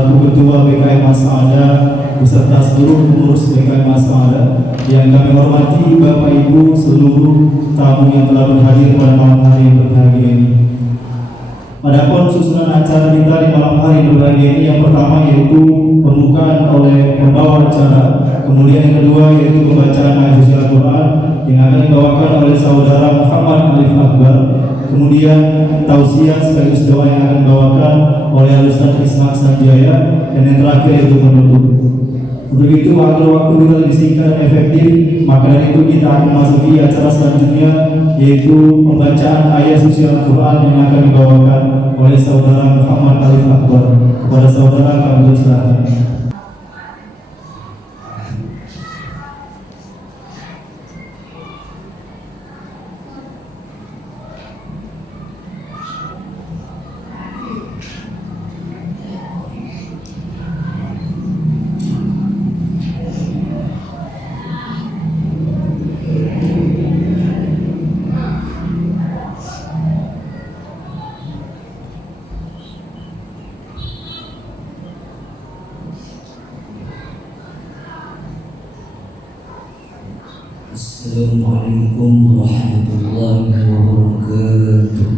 selaku Ketua BKM Mas'ada beserta seluruh pengurus BKM Mas'ada yang kami hormati Bapak Ibu seluruh tamu yang telah berhadir pada malam hari yang berbahagia ini. Adapun susunan acara kita di malam hari berbahagia ini, yang pertama yaitu pembukaan oleh pembawa acara, kemudian yang kedua yaitu pembacaan ayat suci Al-Quran yang akan dibawakan oleh saudara Muhammad Alif Akbar, kemudian tausiah sekaligus doa yang akan dibawakan oleh Ustaz Ismail Sanjaya, dan yang terakhir yaitu penutup. Untuk itu agar waktu kita lebih singkat dan efektif, maka dari itu kita akan memasuki acara selanjutnya, yaitu pembacaan ayat suci Al-Quran yang akan dibawakan oleh saudara Muhammad Alif Akbar. Kepada saudara kami persilakan. Assalamualaikum warahmatullahi wabarakatuh.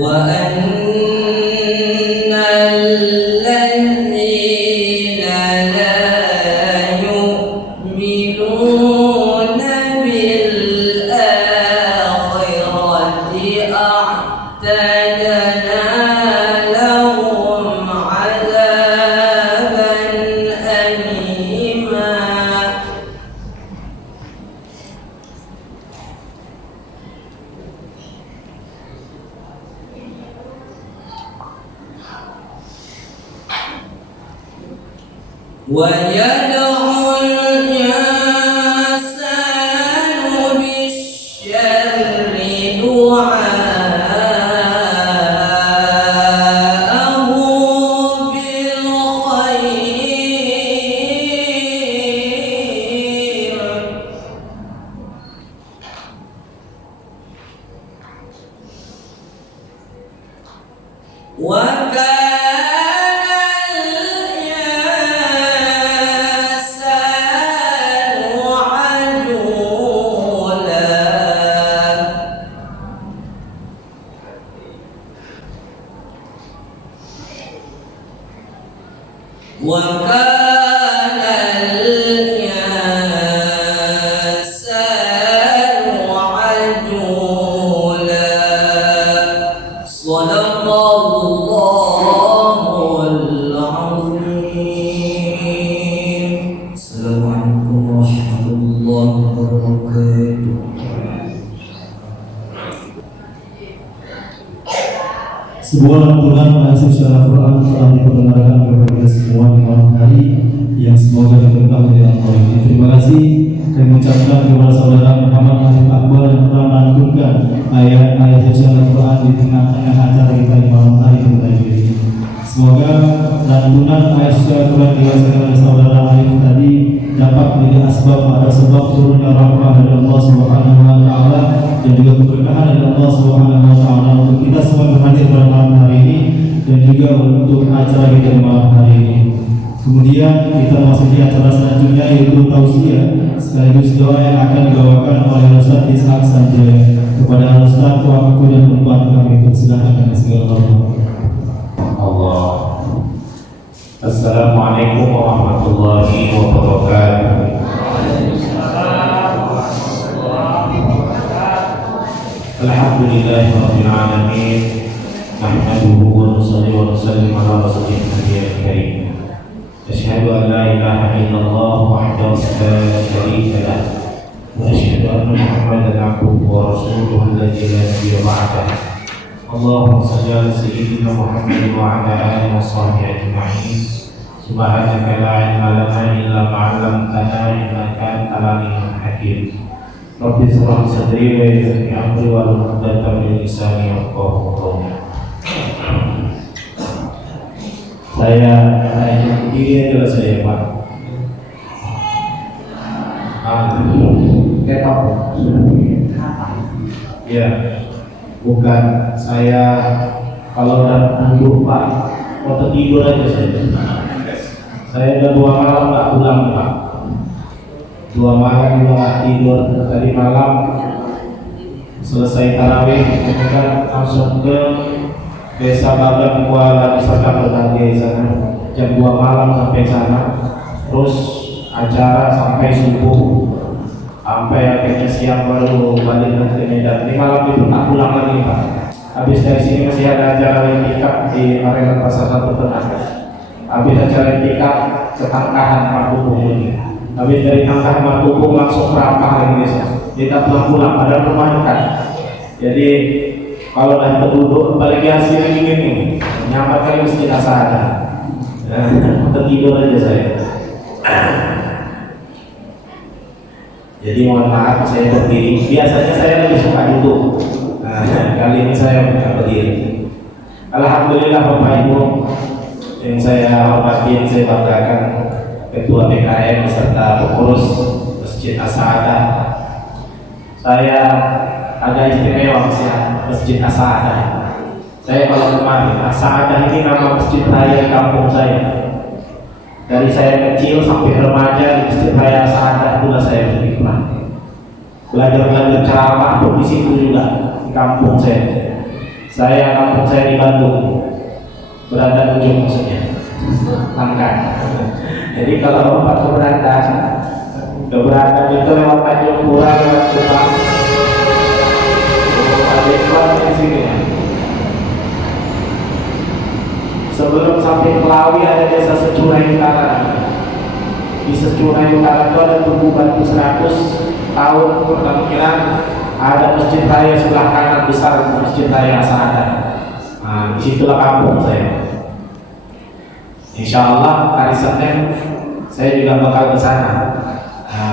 وكان الإنسان Sebuah lantunan ayat suci Al-Quran telah diperdengarkan kepada kita semua di malam hari yang semoga diberkahi oleh Allah ini. Terima kasih kami mengucapkan kepada saudara Muhammad Arif Akbar yang telah melantunkan ayat-ayat suci Al-Quran di tengah-tengah acara kita di malam hari ini. Semoga lantunan ayat suci Al-Quran dirasakan oleh saudara Arif tadi dapat menjadi asbab atau sebab turunnya rahmat dari Allah Subhanahu wa taala dan juga keberkahan dari Allah Subhanahu wa taala untuk kita semua berhadir pada malam hari ini dan juga untuk acara kita di malam hari ini. Kemudian kita memasuki acara selanjutnya yaitu tausiah sekaligus doa yang akan dibawakan oleh Ustaz Ishak Sanjaya. Kepada Ustaz waktu dan tempat kami persilakan dengan segala hormat. Allah. Assalamualaikum warahmatullahi wabarakatuh. Alhamdulillahirabbil alamin. Nahmaduhu wa nusalli wa nusallim ala rasulih nabiyil karim. Asyhadu an la ilaha illallah wahdahu la syarika lah wa asyhadu anna Muhammadan abduhu wa rasuluhu alladzi la nabiyya ba'dahu. Allahumma shalli ala sayyidina Muhammad wa ala alihi wa sahbihi ajma'in. Subhanaka la ilma lana illa ma 'allamtana innaka antal alimul hakim. Rabbi shrah li sadri wa yassir li amri wahlul 'uqdatam min lisani yafqahu qawli. Saya hanya diri adalah saya, Pak. Ketop. Ya. Bukan saya kalau udah duduk Pak, mau tertidur aja saya. Saya udah 2 malam nggak pulang Pak. 2 malam juga nggak tidur. Tadi malam selesai tarawih, kemudian langsung ke Desa Bagan Kuala Nusa Berbagai sana. Jam 2 malam sampai sana. Terus acara sampai subuh. Sampai akhirnya siang baru balik ke Medan. Ini malam itu tak pulang lagi Pak. Habis dari sini masih ada acara itikaf di Marelan Pasar 1 Tenaga. Habis acara itikaf ke Tangkahan Martupung ini. Habis dari Tangkahan Martupung langsung ke Rampah lagi desa. Kita pulang-pulang padahal rumah dekat. Jadi kalau dah terduduk apalagi hasilnya gini nyamar kali mesti rasa ada. Tertidur aja saya. Jadi mohon maaf saya berdiri. Biasanya saya lebih suka duduk. Kali ini saya berdiri. Alhamdulillah Bapak Ibu yang saya hormati, yang saya banggakan, Ketua PKM beserta pengurus Masjid As-Sa'adah. Saya agak istimewa Masjid As-Sa'adah. Saya kalau kemarin As-Sa'adah ini nama masjid raya di kampung saya. Dari saya kecil sampai remaja di Masjid Raya As-Sa'adah itulah saya berkiprah. Belajar ceramah pun di situ juga di kampung saya. Kampung saya di Bandung, berada ujung maksudnya, Tangkan. Jadi kalau Bapak keberatan itu lewat Tanjung Pura, lewat Kupang, di sini. Sebelum sampai Melawi ada desa Securai Utara. Di Securai Utara itu ada tugu batu 100 tahun perkiraan. Ada masjid raya sebelah kanan besar, Masjid Raya As-Sa'adah. Nah, disitulah kampung saya. Insya Allah hari Senin saya juga bakal ke sana.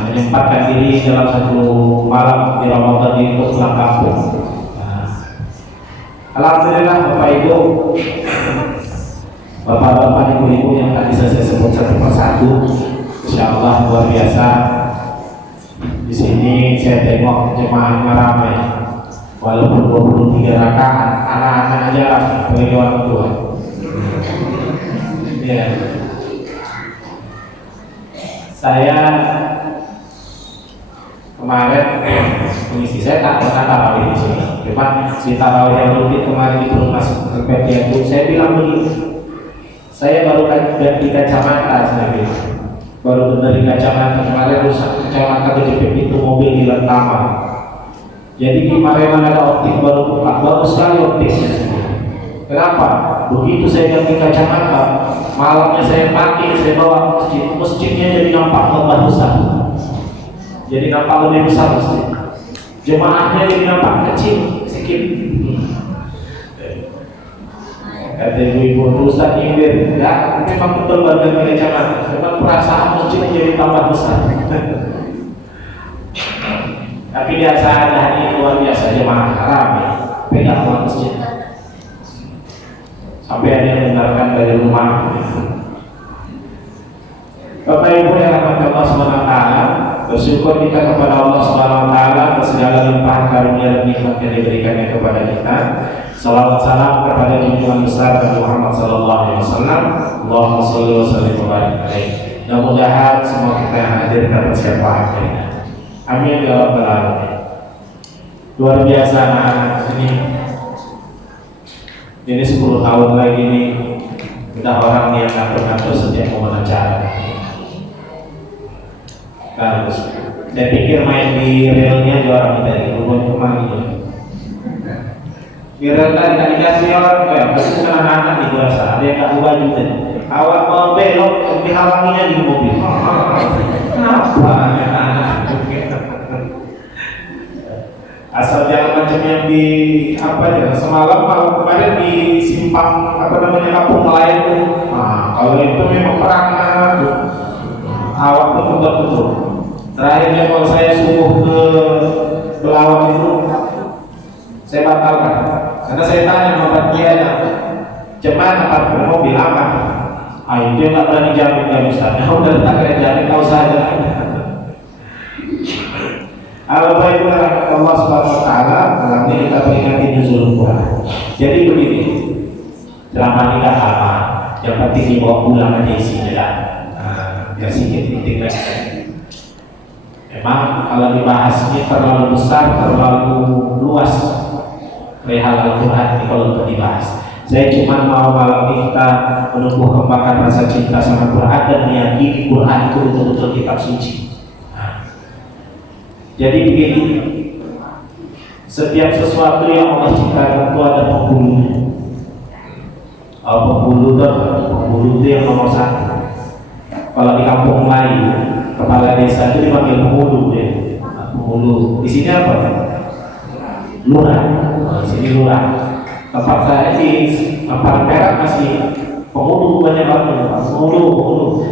Menyempatkan diri dalam 1 malam di Ramadan ini untuk pulang kampung. Alhamdulillah Bapak Ibu, Bapak-bapak, ibu-ibu yang tadi saya sebut satu persatu, insya Allah luar biasa. Di sini saya tengok jemaahnya ramai, walaupun 23 rakaat, anak-anak aja bagi orang tua. Ya. Saya kemarin mengisi, saya tak pernah tarawih di sini. Cuma si tarawih yang rutin kemarin itu masuk ke PTN, saya bilang begini. Saya baru ganti kacamata, saya bilang. Baru benerin kacamata, kemarin rusak kacamata kejepit pintu mobil di Lentama. Jadi kemarin ada optik baru buka, bagus sekali optiknya. Kenapa? Begitu saya ganti kacamata, malamnya saya pakai, saya bawa ke masjidnya jadi nampak lebih besar. Jadi nampak lebih besar masjid. Jemaahnya jadi nampak kecil sedikit. Kata ibu-ibu, Ustaz nyindir, ya memang betul warga gereja mana, memang perasaan masjid jadi tambah besar. Tapi biasa ada ini luar biasa, jemaah haram ya, pegang uang masjid. Sampai ada yang mendengarkan dari rumah. Bapak Ibu yang rahmati Allah SWT, bersyukur kita kepada Allah SWT atas segala limpahan karunia dan nikmat yang diberikannya kepada kita. Salawat salam kepada junjungan besar Nabi Muhammad SAW. Allahumma sholli wa sallim wa barik alaihi. Mudah-mudahan semua kita yang hadir dapat syafaatnya. Amin ya rabbal alamin. Luar biasa anak-anak ini. Ini 10 tahun lagi nih kita orang yang ngatur-ngatur setiap momen acara. Bagus. Saya pikir main di realnya di orang kita ini bukan kemana gitu. Di real tadi kan dikasih orang ya, pasti kan anak-anak di biasa. Ada yang tak ubah juga. Awak mau belok dihalanginya di mobil. Kenapa anak-anak? Asal jangan macam yang di apa ya, semalam malam kemarin di simpang apa namanya kampung nelayan tuh. Nah, kalau itu memang perang tuh. Awak pun betul-betul. Terakhirnya kalau saya subuh ke Belawan itu saya batalkan karena saya tanya sama kiainya, cuman tempat mobil apa? Itu dia nggak berani jamin ya Ustaz. Udah tak kena jamin, tahu saja. Alhamdulillah Allah Subhanahu Wa Taala malam ini kita peringati nuzul Quran. Jadi begini, ceramah ini dah lama, yang penting dibawa pulang aja isinya dah. Biar sedikit titik lagi. Memang kalau dibahas ini terlalu besar, terlalu luas perihal Al-Quran ini kalau dibahas. Saya cuma mau malam ini kita menumbuh kembangkan rasa cinta sama Quran dan meyakini Quran itu betul-betul kitab suci. Jadi begini, setiap sesuatu yang Allah ciptakan itu ada penghulunya. Penghulu itu yang nomor satu. Kalau di kampung lain, kepala desa itu dipanggil penghulu ya. Penghulu. Di sini apa? Lurah. Di sini lurah. Tempat saya di Ampar Perak masih penghulu banyak banget. Penghulu.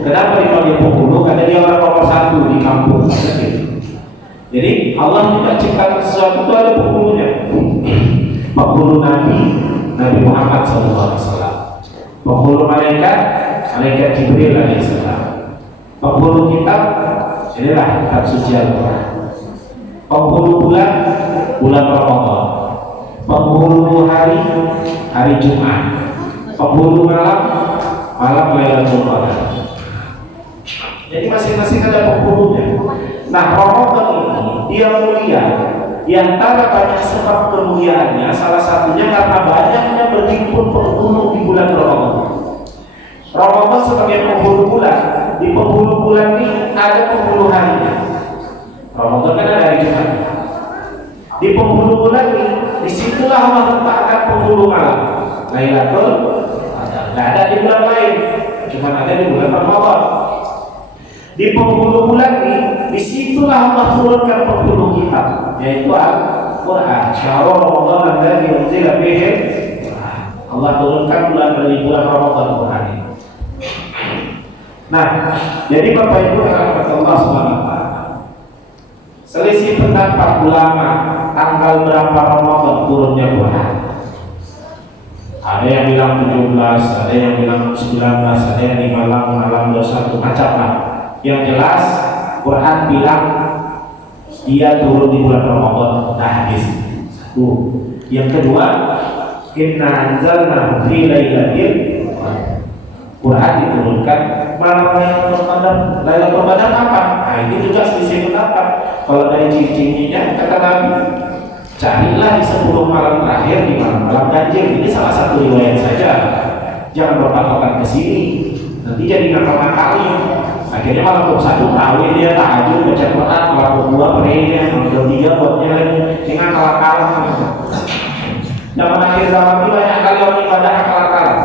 Kenapa dipanggil penghulu? Karena dia orang nomor satu di kampung. Jadi Allah juga ciptakan sesuatu itu ada penghulunya. Penghulu Nabi Muhammad SAW. Penghulu malaikat Jibril alaihissalam. Penghulu kitab, inilah kitab suci Al-Quran. Penghulu bulan Ramadan. Penghulu hari Jumat. Penghulu malam Lailatul Qadar. Jadi masing-masing ada penghulunya. Nah, Ramadan ini dia mulia. Di antara banyak sebab kemuliaannya, salah satunya karena banyaknya berhimpun penghulu di bulan Ramadan. Ramadan sebagai penghulu bulan. Di penghulu bulan ini ada penghulu harinya. Ramadan kan ada hari Jumat. Di penghulu bulan ini, disitulah Allah letakkan penghulu malam. Lailatul Qadar. Nggak ada di bulan lain, cuma ada di bulan Ramadan. Di penghulu bulan ini, disitulah Allah turunkan penghulu kitab, yaitu Al-Quran. Syahrul Ramadan alladzi unzila fihi Allah turunkan bulan Ramadan Quran ini. Nah, jadi Bapak Ibu yang rahmat Allah SWT, selisih pendapat ulama tanggal berapa Ramadan turunnya Quran. Ada yang bilang 17, ada yang bilang 19, ada yang di malam 21, macam lah. Yang jelas Quran bilang dia turun di bulan Ramadan. Nah, satu. Yang kedua, inna anzalnahu fi lailatul Quran diturunkan malam Lailatul Qadar. Lailatul Qadar apa? Nah, ini juga selisih pendapat. Kalau dari ciri-cirinya kata Nabi, carilah di 10 malam terakhir di malam ganjil. Ini salah satu riwayat saja. Jangan berpatokan ke sini. Nanti jadi nakal-nakalin. Akhirnya malam 21 tarawih dia tahajud baca Quran, malam 2 prenya, malam 3 buatnya lagi. Jangan kalah-kalah. Zaman akhir zaman ini banyak kali orang ibadah kalah-kalah.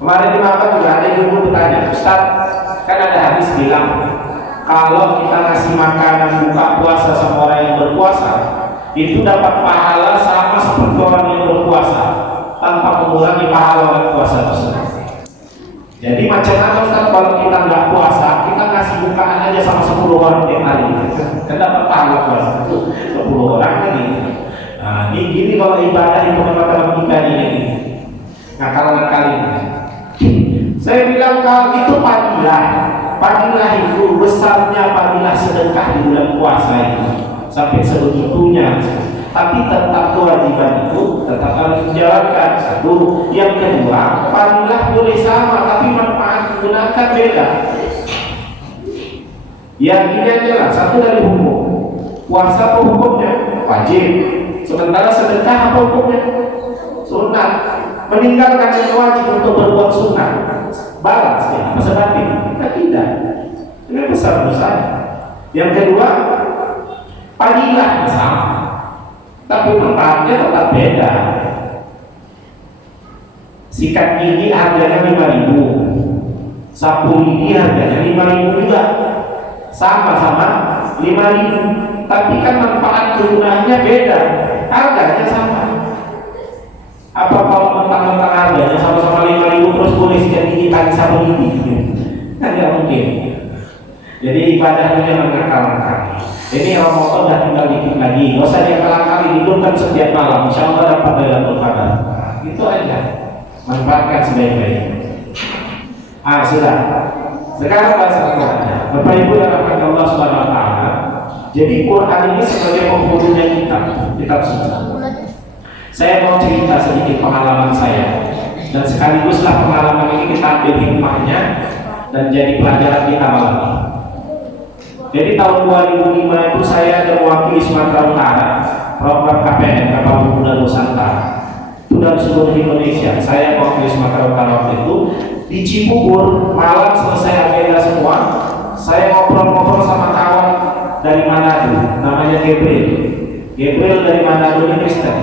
Kemarin di Maka juga ada ibu bertanya, Ustaz, kan ada hadis bilang kalau kita ngasih makanan buka puasa sama orang yang berpuasa, itu dapat pahala sama seperti orang yang berpuasa. tanpa mengurangi pahala puasa tersebut. Jadi macam mana Ustaz kalau kita nggak puasa, kita ngasih bukaan aja sama 10 orang tiap hari, kan dapat pahala puasa 10 orang lagi. Nah, ini gini kalau ibadah itu matematika ini, ngakal-ngakal ini. Saya bilang kalau itu padilah itu besarnya padilah sedekah di bulan puasa itu sampai sebegitunya. Tapi tetap kewajiban itu tetap harus dijalankan. Satu, yang kedua, padilah boleh sama, tapi manfaat digunakan beda. Yang ini adalah satu dari hukum. Puasa apa hukumnya? Wajib. Sementara sedekah apa hukumnya? Sunat. Meninggalkan yang wajib untuk berbuat sunat, balas ya, apa sebabnya? Kita tidak. Ini besar-besar. Yang kedua, padilah sama, tapi manfaatnya tetap beda. Sikat gigi harganya 5.000, sapu gigi harganya 5.000 juga, sama-sama 5.000, tapi kan manfaat kegunaannya beda, harganya sama. Apa kalau mentang-mentang harganya sama-sama 5.000 terus boleh sikat gigi pakai sapu gigi? Kan tidak mungkin. Jadi ibadahnya jangan ngakal-ngakal. Ini Ramadan dah tinggal dikit lagi, nggak usah diakal-akali, hidupkan setiap malam, insya Allah dapat Lailatul Qadar. Itu aja, manfaatkan sebaik-baiknya. Sudah. Sekarang bahasa Al-Qurannya. Bapak Ibu yang rahmati Allah Subhanahu Wa Taala. Jadi Quran ini sebagai penghulunya kitab suci. Saya mau cerita sedikit pengalaman saya, dan sekaliguslah pengalaman ini kita ambil hikmahnya dan jadi pelajaran kita malam ini. Jadi tahun 2005 itu saya ada mewakili Sumatera Utara, program KPN Kapal Pemuda Nusantara. Itu dari seluruh Indonesia. Saya mewakili Sumatera Utara waktu itu di Cibubur. Malam selesai agenda semua, saya ngobrol-ngobrol sama kawan dari Manado, namanya Gabriel. Gabriel dari Manado ini Kristen.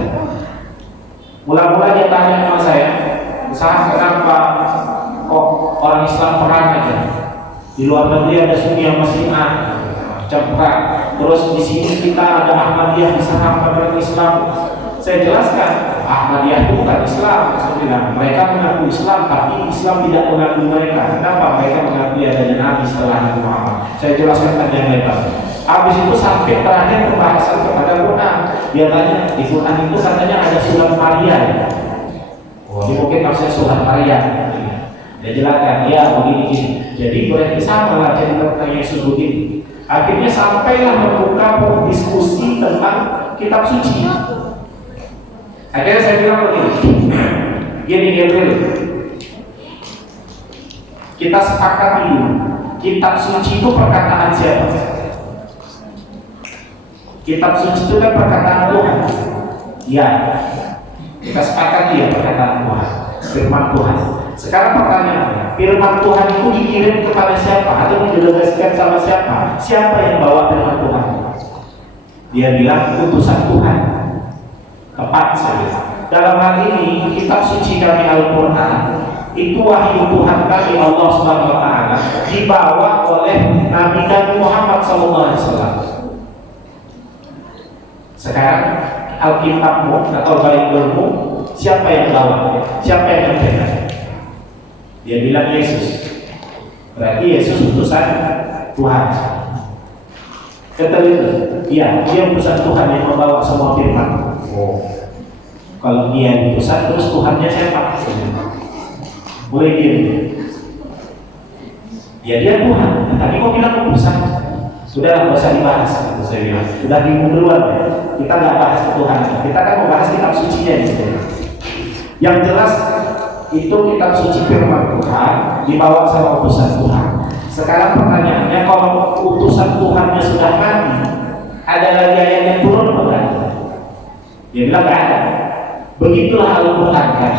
Mula-mula dia tanya sama saya, "Ustaz, kenapa kok orang Islam perang aja? Di luar negeri ada Sunni yang masih cemprak, terus di sini kita ada Ahmadiyah diserang pada Islam." Saya jelaskan, Ahmadiyah itu bukan Islam. Saya bilang, mereka mengaku Islam, tapi Islam tidak mengakui mereka. Kenapa? Mereka mengakui adanya Nabi setelah Nabi Muhammad. Saya jelaskan tadi yang lebar. Habis itu sampai terakhir pembahasan kepada Quran. Dia tanya, di Quran itu katanya ada surat Maryam. Ini mungkin maksudnya surat Maryam. Dia jelaskan, ya begini. Jadi berarti sama lah cerita tentang Yesus begini. Akhirnya sampailah membuka diskusi tentang kitab suci. Akhirnya saya bilang begini, gini Gabriel, kita sepakat dulu, kitab suci itu perkataan siapa? Kitab suci itu kan perkataan Tuhan. Ya, kita sepakat ya perkataan Tuhan, firman Tuhan. Sekarang pertanyaannya, firman Tuhan itu dikirim kepada siapa atau didelegasikan sama siapa? Siapa yang bawa firman Tuhan? Dia bilang utusan Tuhan. Tepat saja. Dalam hal ini kitab suci kami Al-Quran itu wahyu Tuhan kami Allah Subhanahu Wa Taala dibawa oleh Nabi kami Muhammad SAW. Sekarang Alkitabmu atau Bible-mu siapa yang bawa? Siapa yang mencetak? Dia bilang Yesus. Berarti Yesus utusan Tuhan. Kata itu, iya, dia utusan Tuhan yang membawa semua firman. Kalau dia utusan, terus Tuhannya siapa? Boleh dia Tuhan. Tadi kau bilang utusan. Sudah nggak usah dibahas. Saya bilang, sudah bingung duluan. Kita nggak bahas Tuhan. Kita kan mau bahas kitab sucinya. Yang jelas itu kitab suci firman Tuhan dibawa sama utusan Tuhan. Sekarang pertanyaannya, kalau utusan Tuhannya sudah mati, ada lagi ayat yang turun bukan? Dia bilang nggak ada. Begitulah Al-Quran kan.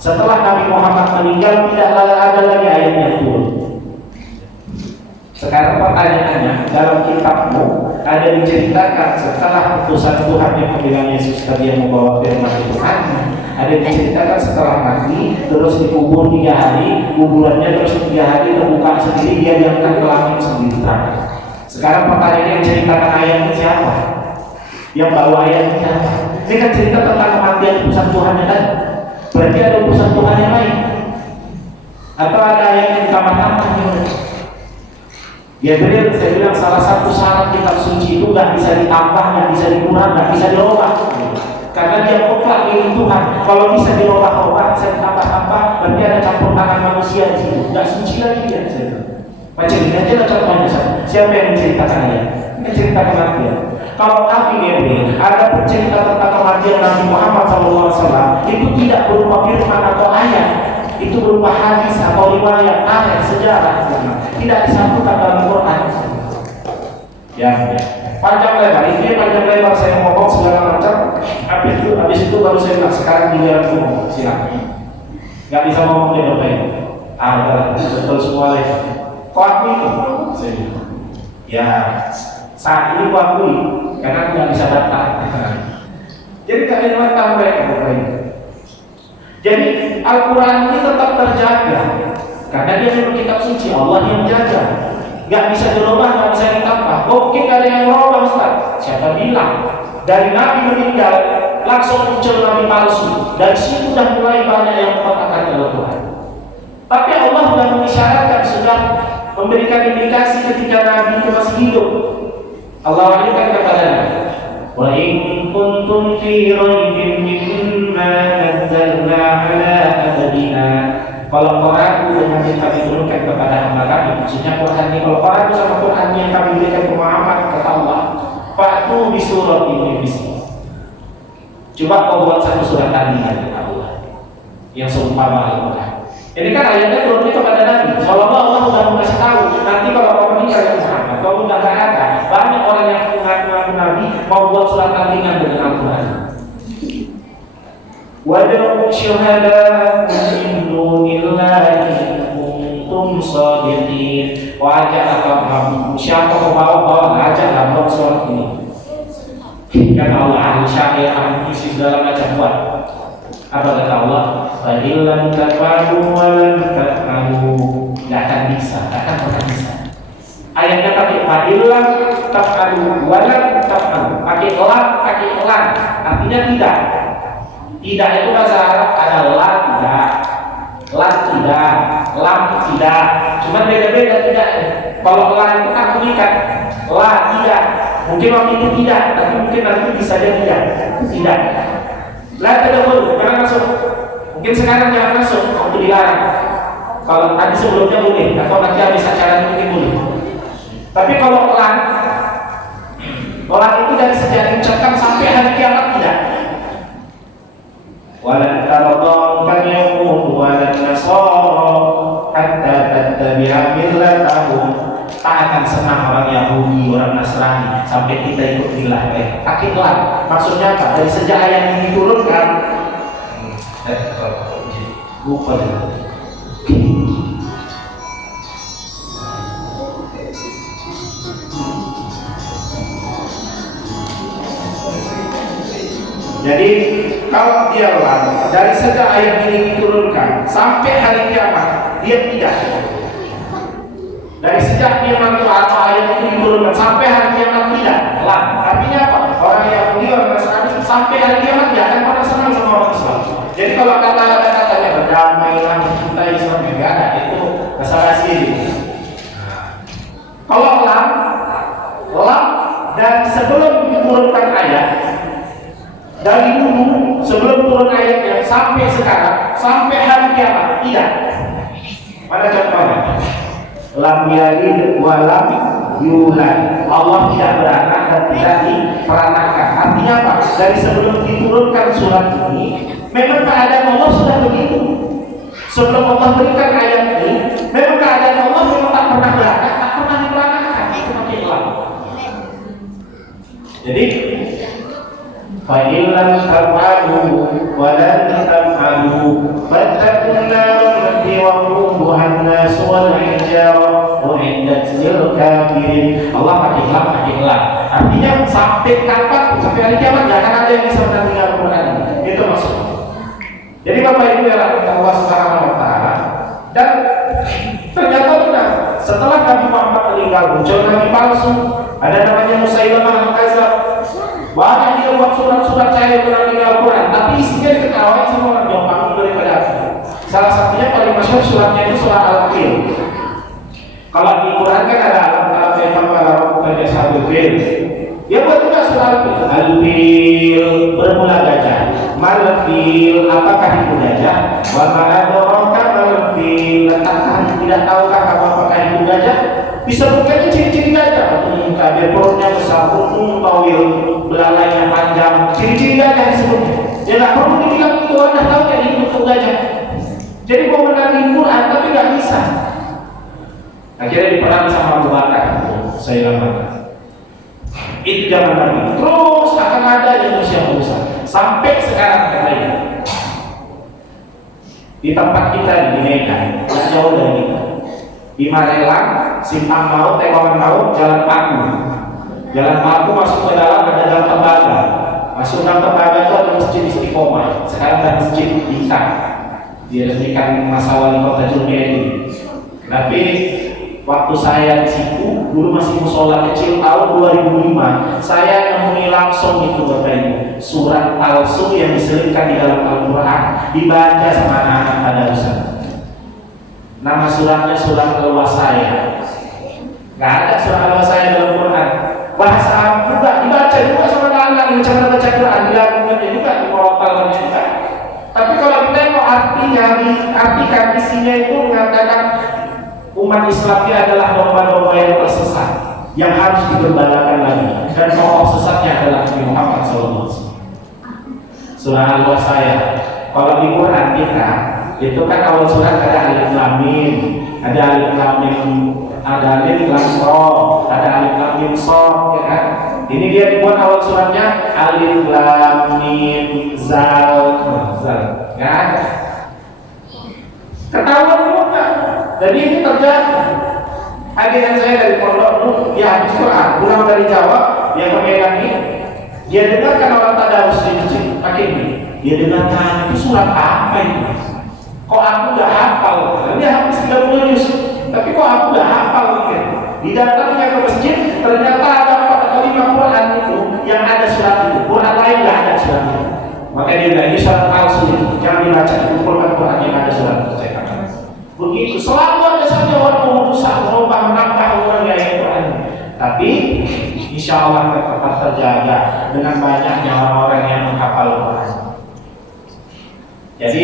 Setelah Nabi Muhammad meninggal, tidak ada lagi ayat yang turun. Sekarang pertanyaannya, dalam kitabmu ada diceritakan setelah utusan Tuhan yang bilang Yesus tadi yang membawa firman Tuhan, ada diceritakan setelah mati terus dikubur 3 hari, kuburannya terus 3 hari terbuka sendiri, dia diangkat ke langit sendiri terakhir. Sekarang pertanyaannya, yang ceritakan ayatnya siapa? Yang bawa ayatnya siapa? Ini kan cerita tentang kematian utusan Tuhan kan? Berarti ada urusan Tuhan yang lain. Atau ada yang ditambah-tambah. Ya benar, saya bilang salah satu syarat kitab suci itu nggak bisa ditambah, nggak bisa dikurang, nggak bisa dirubah. Karena dia mutlak milik Tuhan. Kalau bisa dirubah-rubah, bisa ditambah-tambah, berarti ada campur tangan manusia di situ. Nggak suci lagi dia. Macam ini aja lah contohnya. Siapa yang menceritakan dia? Menceritakan kematian. Kalau Nabi Gabriel ada bercerita tentang kematian Nabi Muhammad SAW, itu tidak berupa firman atau ayat, itu berupa hadis atau riwayat, ayat, sejarah, tidak disambungkan dalam Quran. Ya, panjang lebar, ini panjang lebar saya ngomong segala macam. Habis itu baru saya bilang sekarang giliran ngomong, silakan. Nggak bisa ngomong dia berbaik. Betul semua lagi. Kok aku itu? Saya bilang. Ya, saat ini aku akui karena aku nggak bisa daftar. Jadi nggak ada daftar mereka berbaik. Jadi Al-Quran ini tetap terjaga karena dia memang kitab suci, Allah yang jaga. Nggak bisa dirubah, nggak bisa ditambah. Oke, nggak ada yang merubah, Ustaz. Siapa bilang? Dari Nabi meninggal langsung muncul Nabi palsu. Dari situ sudah mulai banyak yang mengatakan Al-Quran. Tapi Allah sudah mengisyaratkan, sudah memberikan indikasi ketika Nabi itu masih hidup. Allah wanitakan kepadanya, wa in kuntum fi raibin mimma nazzalna ala abdina. Kalau Quran dengan yang kami turunkan kepada hamba kami, maksudnya Quran ini, kalau Quran sama Quran yang kami berikan ke Muhammad, kata Allah, fa'tu bi suratin min mislihi. Coba kau buat satu surat tandingan, kata Allah, yang seumpama Al-Quran. Ini kan ayatnya turun kepada Nabi. Seolah-olah Allah sudah mengasih tahu, nanti kalau kau meninggal ya Muhammad, kau udah gak ada. Banyak orang yang mengaku Nabi mau buat surat tandingan dengan Al-Quran. Wad'u syuhadakum min dunillahi kuntum shadiqin. Wajah atau siapa kau bawa ajak dalam surat ini. Kan Allah ahli syair, ahli puisi segala macam buat. Apa kata Allah? Fa'illam taf'alu wa lam taf'alu. Tidak akan bisa, tidak akan pernah bisa. Ayatnya pakai fa'illam taf'alu wa lam taf'alu. Pakai lam, pakai lam. Artinya tidak. Tidak itu bahasa Arab ada la tidak, la tidak, lam tidak. Cuma beda-beda tidak. Kalau la itu kan mengikat, la tidak. Mungkin waktu itu tidak, tapi mungkin nanti bisa jadi tidak. La tidak boleh, jangan masuk. Mungkin sekarang jangan masuk, waktu dilarang. Kalau tadi sebelumnya boleh, atau nanti habis acara mungkin boleh. Tapi kalau la itu dari sejak diucapkan sampai hari kiamat tidak. Walan taradhan yahud walan nasara hatta tattabi'a millatahum. Tak akan senang orang Yahudi, orang Nasrani sampai kita ikut milah mereka. Takitlah. Maksudnya apa? Dari sejak ayat ini diturunkan. Lupa ya. Jadi kalau dia ulang dari sejak ayat ini diturunkan sampai hari kiamat, dia tidak. Dari sejak dia manfaat ayat ini diturunkan sampai hari kiamat tidak. Artinya apa? Orang Yahudi, orang Nasrani sampai hari kiamat dia akan pernah senang sama orang Islam. Jadi kalau katanya berdamailah kita Islam tidak ada, itu basa-basi. Kalau lam dan sebelum diturunkan ayat, dari dulu sebelum turun ayatnya sampai sekarang sampai hari kiamat tidak. Mana contohnya? Lam yalid wa lam yulad. Allah tidak beranak dan tidak diperanakan. Artinya apa? Dari sebelum diturunkan surat ini, memang keadaan Allah sudah begitu. Sebelum Allah berikan ayat ini, memang keadaan Allah memang tak pernah beranak, tak pernah diperanakan. Itu makin lama. Jadi fa'illam taf'alu wa lan taf'alu fattaqun nar allati waquduha an-nas wal hijarah u'iddat lil kafirin. Allah pakai lam. Artinya sampai kapan? Sampai hari kiamat enggak akan ada yang bisa menandingi Al-Qur'an. Itu maksudnya. Jadi Bapak Ibu yang rahmati Allah Subhanahu wa taala, dan ternyata benar setelah Nabi Muhammad meninggal muncul nabi palsu. Ada namanya Musailamah al-Kadzdzab. Banyak dia buat surat-surat cair tentang Al-Quran, tapi isinya diketahui sama orang Jepang daripada aku. Salah satunya paling masyhur suratnya itu surah Al-Fil. Kalau di Quran kan ada alam tema kalau bukan satu fil. Ya buat juga surah Al-Fil. Al-Fil bermula gajah. Mal-fil, apakah itu gajah? Wa ma adraka mal-fil, tidak tahukah apakah itu gajah? Disebutkannya ciri-ciri gajah. Kabir perutnya besar, tawil, belalainya panjang. Ciri-ciri gajah disebutnya. Ya nggak perlu dibilang itu anda tahu kan itu gajah. Jadi mau menang Quran tapi nggak bisa. Akhirnya diperang sama Abu Bakar. Saya lama. Itu zaman Nabi. Terus akan ada Indonesia berusaha sampai sekarang kembali. Di tempat kita di Medan, tidak jauh dari kita. Di Marelang, Simpang Maut, Tewangan Maut, Jalan Paku. Jalan Paku masuk ke dalam ada Gang Tembaga. Masuk Gang Tembaga itu ada Masjid Istiqomah. Sekarang ada Masjid Bintang. Diresmikan masa wali kota Junaidi. Tapi waktu saya di situ, dulu masih musola kecil tahun 2005, saya nemui langsung itu Bapak Ibu, surat palsu yang diselipkan di dalam Al-Quran dibaca sama anak-anak pada usaha. Nama suratnya surat Al-Wasaya. Nggak ada surat Al-Wasaya dalam Quran. Bahasa Arab juga dibaca juga sama anak-anak yang cara baca Quran, dilakukannya juga, dimortalkannya juga. Tapi kalau kita mau artinya, artikan isinya itu mengatakan umat Islam ini adalah domba-domba yang tersesat yang harus digembalakan lagi, dan tokoh sesatnya adalah Nabi Muhammad SAW. Surah Al-Wasaya. Kalau di Quran kita itu kan awal surat ada alif lam mim, ada alif lam mim, ada alif lam ra, ada alif lam mim shad, ya kan? Ini dia dibuat awal suratnya alif lam mim zal, ya. Ketahuan juga. Jadi ini terjadi. Akhirnya saya dari pondok dulu, dia habis Quran, pulang dari Jawa, dia ke Medan ini, dia dengarkan orang tadarus di masjid, pakai ini. Dia dengarkan itu surat apa itu? Kok aku udah hafal? Dia habis 30 juz, tapi kok aku udah hafal gitu. Didatangnya ke masjid, ternyata ada 4 atau 5 Quran itu yang ada surat itu. Quran lain nggak ada surat itu. Maka dia bilang ini surat palsu itu, jangan dibaca. Kumpulkan Quran yang ada surat itu. Begitu, selalu ada saja orang berusaha merubah menambah orang yang Quran. Tapi insya Allah tetap terjaga dengan banyaknya orang-orang yang menghafal Quran. Jadi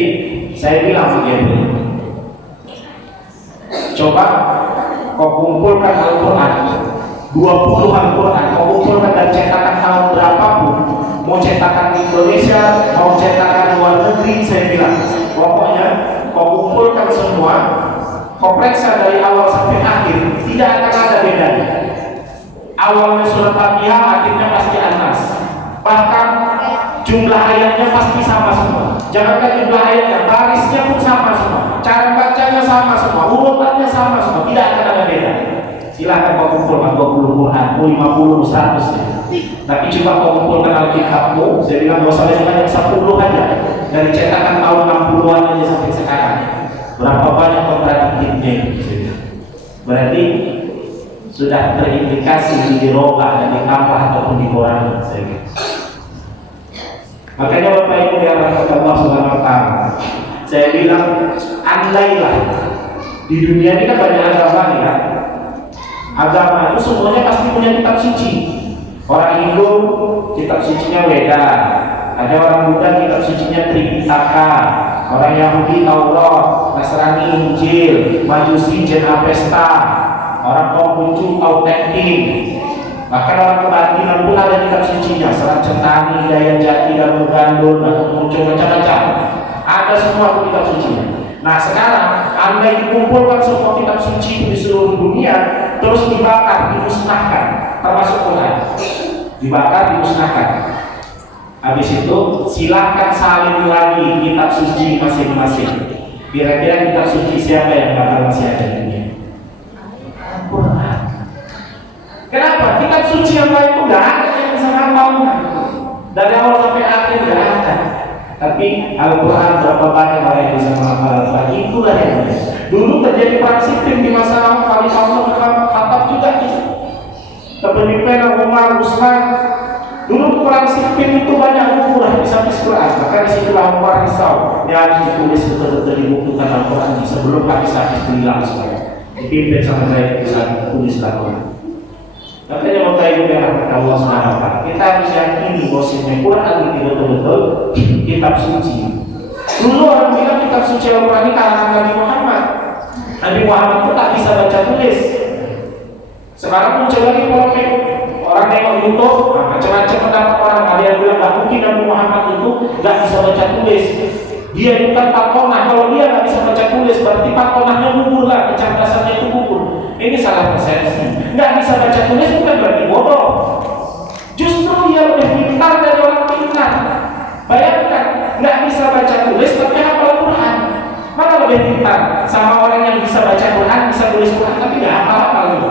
saya bilang begini, coba kau kumpulkan Al-Quran 20-an Quran, kau kumpulkan dan cetakan tahun berapapun, mau cetakan Indonesia, mau cetakan luar negeri, saya bilang pokoknya kau kumpulkan semua, kau periksa dari awal sampai akhir, tidak akan ada bedanya. Awalnya surat Fatihah, akhirnya pasti An-Nas. Bahkan jumlah ayatnya pasti sama semua. Jangankan jumlah ayatnya, barisnya pun sama semua, cara bacanya sama semua, urutannya sama semua, tidak akan ada beda. Silahkan kau kumpulkan 20 Quran, 50, 100 ya. Tapi coba kau kumpulkan Alkitabmu, saya bilang bahwa hanya 10 aja dari cetakan tahun 60-an aja sampai sekarang. Berapa banyak kontradiktifnya? Berarti sudah terindikasi dirubah dan ditambah ataupun dikurangi. Makanya Bapak Ibu yang rahmat Allah Subhanahu wa taala, saya bilang andailah di dunia ini kan banyak agama nih kan. Agama itu semuanya pasti punya kitab suci. Orang Hindu kitab sucinya Weda, ada orang Buddha kitab sucinya Tripitaka, orang Yahudi Taurat, Nasrani Injil, Majusi Jen Avesta, orang Konghucu Autentik. Bahkan orang kebatinan pun ada kitab sucinya, Serat Centani, Daya Jati, Daun Gandul, muncul macam-macam. Ada semua kitab sucinya. Nah sekarang andai dikumpulkan semua kitab suci di seluruh dunia, terus dibakar, dimusnahkan, termasuk Quran, dibakar, dimusnahkan. Habis itu silakan salin lagi kitab suci masing-masing. Kira-kira kitab suci siapa yang bakal masih ada di dunia? Quran. Kenapa? Kitab suci yang lain itu nggak ada yang bisa hafal. Dari awal sampai akhir nggak ada. Tapi Al-Quran berapa banyak orang yang bisa menghafal Al-Quran? Itulah yang ada. Dulu terjadi perang sipil di masa Khalifah Umar Khattab juga. Kepemimpinan Umar Utsman. Dulu perang sipil itu banyak gugur habis Quran. disitulah orang risau yang ditulis betul-betul dibukukan Al-Quran sebelum hadis-hadis hilang semua. Dipimpin sama saya bisa tulis Al-Quran. Makanya Bapak Ibu yang rahmat Allah SWT, kita harus yakini bahwasanya Quran itu betul-betul kitab suci. Dulu orang bilang kitab suci Al-Quran ini karangan Nabi Muhammad. Nabi Muhammad itu tak bisa baca tulis. Sekarang muncul lagi polemik. Orang nengok YouTube, macam-macam pendapat orang. Ada yang bilang nggak mungkin Nabi Muhammad itu nggak bisa baca tulis. Dia itu kan pakonah. Kalau dia nggak bisa baca tulis, berarti pakonahnya gugur lah, kecerdasannya itu gugur. Ini salah persepsi. Nggak bisa baca tulis bukan berarti bodoh. Justru dia lebih pintar dari orang pintar. Bayangkan, nggak bisa baca tulis tapi hafal Quran. Mana lebih pintar? Sama orang yang bisa baca Quran, bisa tulis Quran tapi nggak hafal-hafal gitu.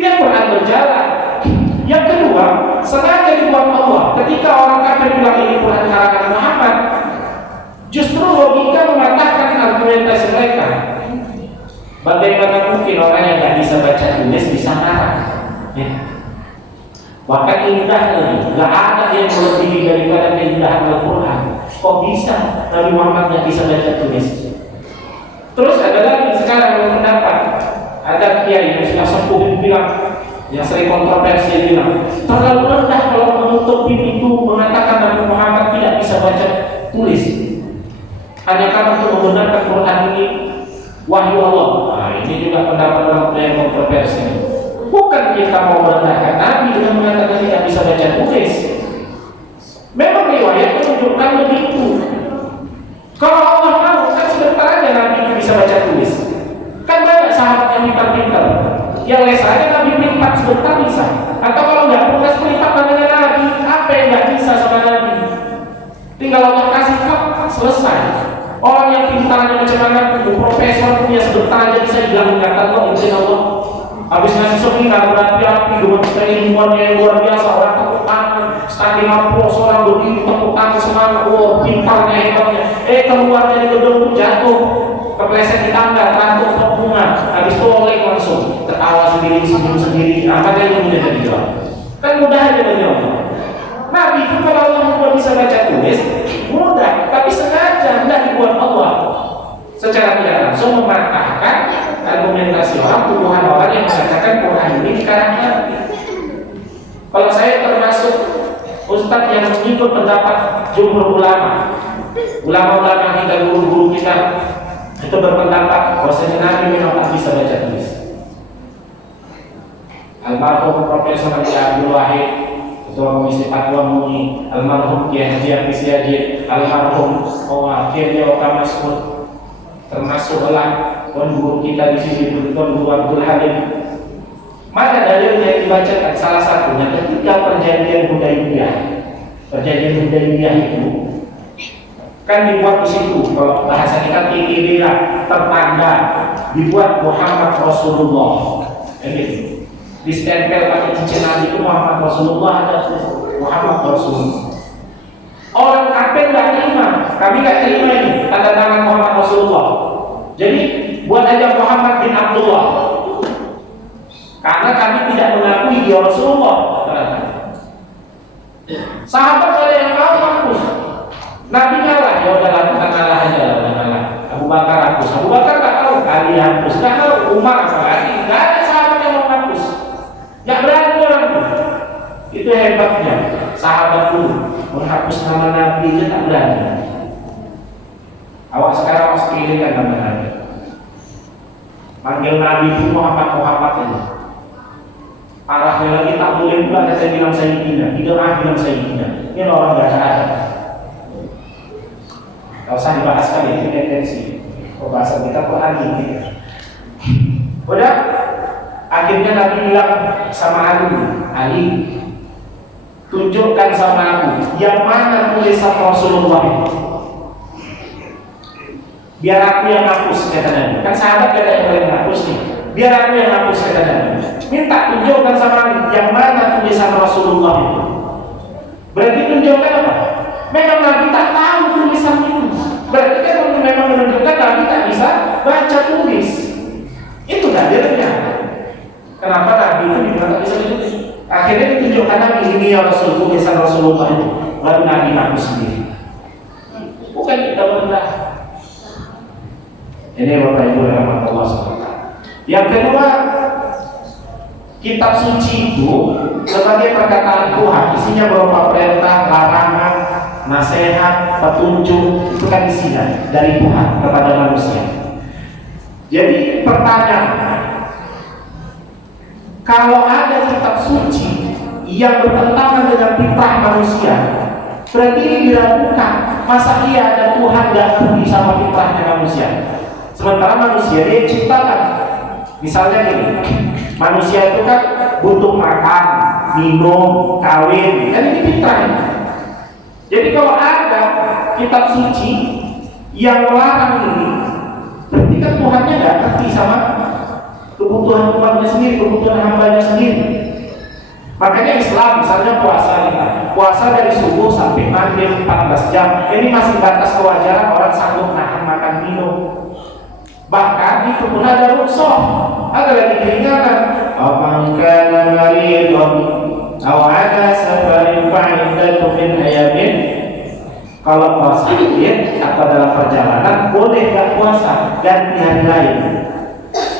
Dia Quran berjalan. Yang kedua, sengaja dibuat Allah. Ketika orang kafir bilang ini Quran karangan Muhammad, justru logika mematahkan argumentasi mereka. Bagaimana mungkin orang yang tidak bisa baca tulis bisa marah? Ya. Bahkan indahnya, nggak ada yang melebihi daripada keindahan Al-Quran. Kok bisa Nabi Muhammad nggak bisa baca tulis? Terus ada lagi sekarang yang pendapat. Ada kiai yang sudah sepuh bilang, yang sering kontroversi bilang, terlalu rendah kalau menutup itu mengatakan Nabi Muhammad tidak bisa baca tulis. Hanya karena untuk membenarkan Quran ini wahyu Allah. Nah, ini juga pendapat orang yang kontroversi. Bukan kita mau merendahkan Nabi dengan mengatakan tidak bisa baca tulis. Memang riwayat menunjukkan begitu. Kalau Allah mau, kan sebentar aja Nabi bisa baca tulis. Kan banyak sahabat yang pintar-pintar. Yang les aja Nabi melipat sebentar bisa. Atau kalau nggak pulas melipat dengan Nabi, apa yang nggak bisa sama Nabi? Tinggal Allah kasih kok selesai. Orang yang pintarnya macam mana, profesor punya sebentar aja bisa hilangkan Allah izin Allah. Habis ngasih seminar berapi-api dengan ilmuwan yang luar biasa, orang tepuk tangan, standing applause, orang berdiri tepuk tangan semangat, wow pintarnya hebatnya. Keluar dari gedung jatuh, kepleset di tangga, rantuk bunga, habis itu oleh langsung tertawa sendiri, senyum sendiri. Apa yang mudah jadi jawab? Kan mudah aja bagi Allah. Nabi itu kalau Allah mau bisa baca tulis mudah, tapi sengaja tidak dibuat Allah secara tidak langsung mematahkan argumentasi orang, tuduhan orang yang mengatakan Quran ini dikarang Nabi. Kalau saya termasuk ustadz yang mengikut pendapat jumhur ulama kita, guru-guru kita itu berpendapat bahwasanya Nabi memang tak bisa baca tulis. Almarhum Profesor Abdul Wahid, Ketua Komisi Fatwa MUI, almarhum Kiai Haji Hafiz Yajid, almarhum Kiai Jawa Masmud, termasuk tuan guru kita di sini, tuan guru Abdul Halim. Mana dalil yang dibacakan? Salah satunya ketika perjanjian Hudaybiyah. Perjanjian Hudaybiyah itu kan dibuat di situ, kalau bahasa kita tinggi-tinggi tertanda dibuat Muhammad Rasulullah. Ini distempel pakai cincin Nabi itu Muhammad Rasulullah, ada Muhammad Rasulullah. Orang kafir nggak terima, kami nggak terima ini tanda tangan Muhammad Rasulullah. Jadi buat aja Muhammad bin Abdullah, karena kami tidak mengakui dia Rasulullah. Sahabat ada yang tahu hapus, Nabi ngalah, ya udah lakukan ngalah aja, ngalah. Abu Bakar hapus, Abu Bakar nggak tahu, Ali hapus, nggak tahu, Umar apalagi, nggak ada sahabat yang mau hapus, nggak berani orang tuh. Itu hebatnya sahabat dulu menghapus nama Nabi itu tak berani. Awak sekarang harus pilihkan nama Nabi. Panggil Nabi itu Muhammad ini. Arahnya lagi tak boleh pula saya bilang Sayyidina, tidak bilang Sayyidina. Ini orang nggak ada. Kalau usah dibahas kali ini tendensi. Pembahasan kita Quran ini. Udah, akhirnya Nabi bilang sama Ali, tunjukkan sama aku yang mana tulisan Rasulullah itu. Biar aku yang hapus, kata Nabi. Kan sahabat gak ada yang boleh hapus nih. Biar aku yang hapus, kata Nabi. Minta tunjukkan sama aku yang mana tulisan Rasulullah itu. Berarti tunjukkan apa? Memang Nabi tak tahu tulisan itu. Berarti kan memang menunjukkan Nabi tak bisa baca tulis. Itu dalilnya. Kenapa Nabi itu dibilang tak bisa tulis? Akhirnya ditunjukkan Nabi, ini ya Rasulullah, kesan Rasulullah itu. Baru Nabi ngaku sendiri. Bukan kita berendah. Ini Bapak Ibu rahmat Allah SWT. Yang kedua, kitab suci itu sebagai perkataan Tuhan, isinya berupa perintah, larangan, nasihat, petunjuk, itu kan isinya dari Tuhan kepada manusia. Jadi pertanyaan, kalau ada kitab suci yang bertentangan dengan fitrah manusia, berarti ini diragukan. Masa iya ada Tuhan gak peduli sama fitrahnya manusia? Sementara manusia dia ciptakan. Misalnya gini, manusia itu kan butuh makan, minum, kawin, kan ini fitrahnya. Jadi kalau ada kitab suci yang melarang ini, berarti kan Tuhannya gak ngerti sama kebutuhan umatnya sendiri, kebutuhan hambanya sendiri. Makanya Islam misalnya puasa kita, puasa dari subuh sampai maghrib 14 jam, ini masih batas kewajaran orang sanggup nahan makan minum. Bahkan itu pun ada rukhsah, ada lagi keringanan. Apakah maridun atau ada safarin fa'idatu min ayamin. Kalau puasa atau dalam perjalanan boleh nggak puasa dan di hari lain.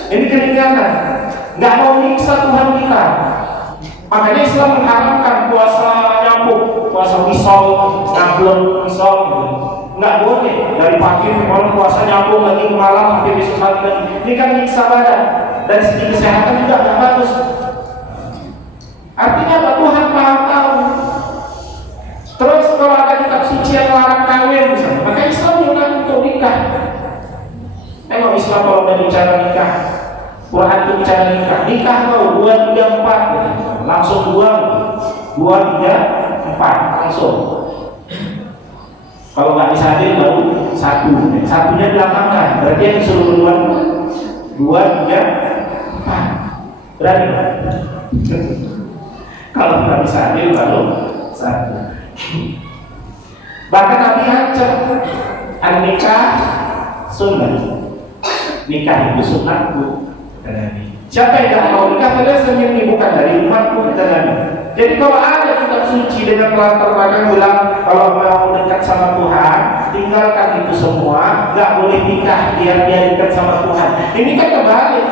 Ini keringanan, nggak mau nyiksa Tuhan kita. Makanya Islam mengharamkan puasa nyambung, puasa wisol, nyambung wisol, nggak boleh. Dari pagi malam puasa nyambung lagi malam sampai besok pagi lagi. Ini kan nyiksa badan. Dari segi kesehatan juga nggak bagus. Artinya apa? Tuhan Maha tahu. Terus kalau ada kitab suci yang melarang kawin misalnya, maka Islam juga untuk nikah. Tengok Islam kalau udah bicara nikah, Quran itu bicara nikah mau 2, 3, 4 langsung 2, 3, 4 langsung. Kalau nggak bisa hadir baru 1, satunya belakangkan. Berarti yang disuruh duluan 2, 3, 4. Berarti kalau nggak bisa hadir baru 1. Bahkan Nabi ancam an-nikah sunnah. Nikah itu sunnahku. Siapa yang tak mau nikah pada senyum ini bukan dari umatku, kata Nabi. Jadi kalau ada kitab suci dengan latar belakang bilang kalau mau dekat sama Tuhan, tinggalkan itu semua, nggak boleh nikah biar dia dekat sama Tuhan. Ini kan kebalik.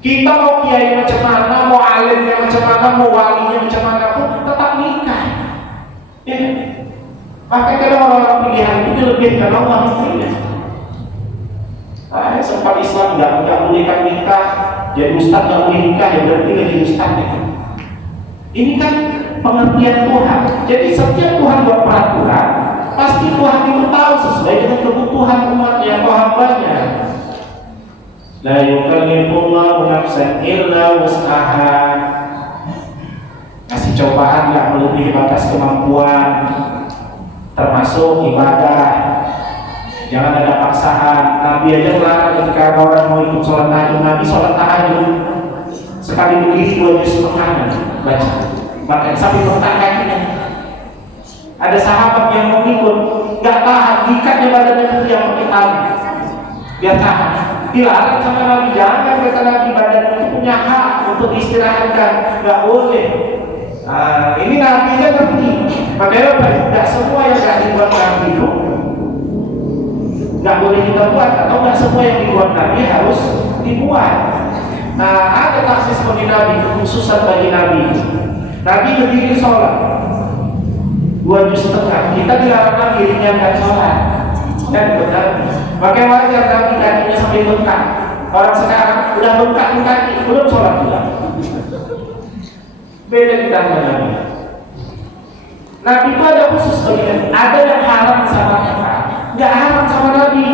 Kita mau kiai macam mana, mau alimnya macam mana, mau walinya macam mana pun tetap nikah. Ya. Bahkan kadang orang-orang pilihan itu dilebihkan Allah pilih. Sempat Islam nggak bolehkan nikah, jadi ustaz nggak boleh nikah, ya berarti jadi ustaz ya. Ini kan pengertian Tuhan. Jadi setiap Tuhan buat peraturan, pasti Tuhan itu tahu sesuai dengan kebutuhan umatnya atau hambanya. La yukallifullahu nafsan illa wus'aha. Kasih cobaan nggak melebihi batas kemampuan, termasuk ibadah. Jangan ada paksaan. Nabi aja melarang ketika orang mau ikut sholat tahajud. Nabi sholat tahajud sekali berdiri 2 juz setengah baca. Bahkan sampai bengkak kakinya. Ada sahabat yang mau ikut, nggak tahan, ikatnya badannya ke yang pakai tali. Dia tahan. Dilarang sama Nabi, jangan kata Nabi, badan itu punya hak untuk diistirahatkan, nggak boleh. Nah, ini Nabi aja ngerti. Padahal tidak semua yang nggak dibuat Nabi itu nggak boleh kita buat, atau nggak semua yang dibuat Nabi harus dibuat. Nah, ada taksis bagi Nabi, kekhususan bagi Nabi. Nabi berdiri sholat 2 juz setengah. Kita dilarang Nabi ringankan sholat. Dan benar. Makanya wajar Nabi kakinya sampai bengkak. Orang sekarang udah bengkak kaki, belum sholat juga. Beda kita dengan Nabi. Nabi itu ada khusus bagi Nabi. Ada yang haram sama kita, nggak haram sama Nabi.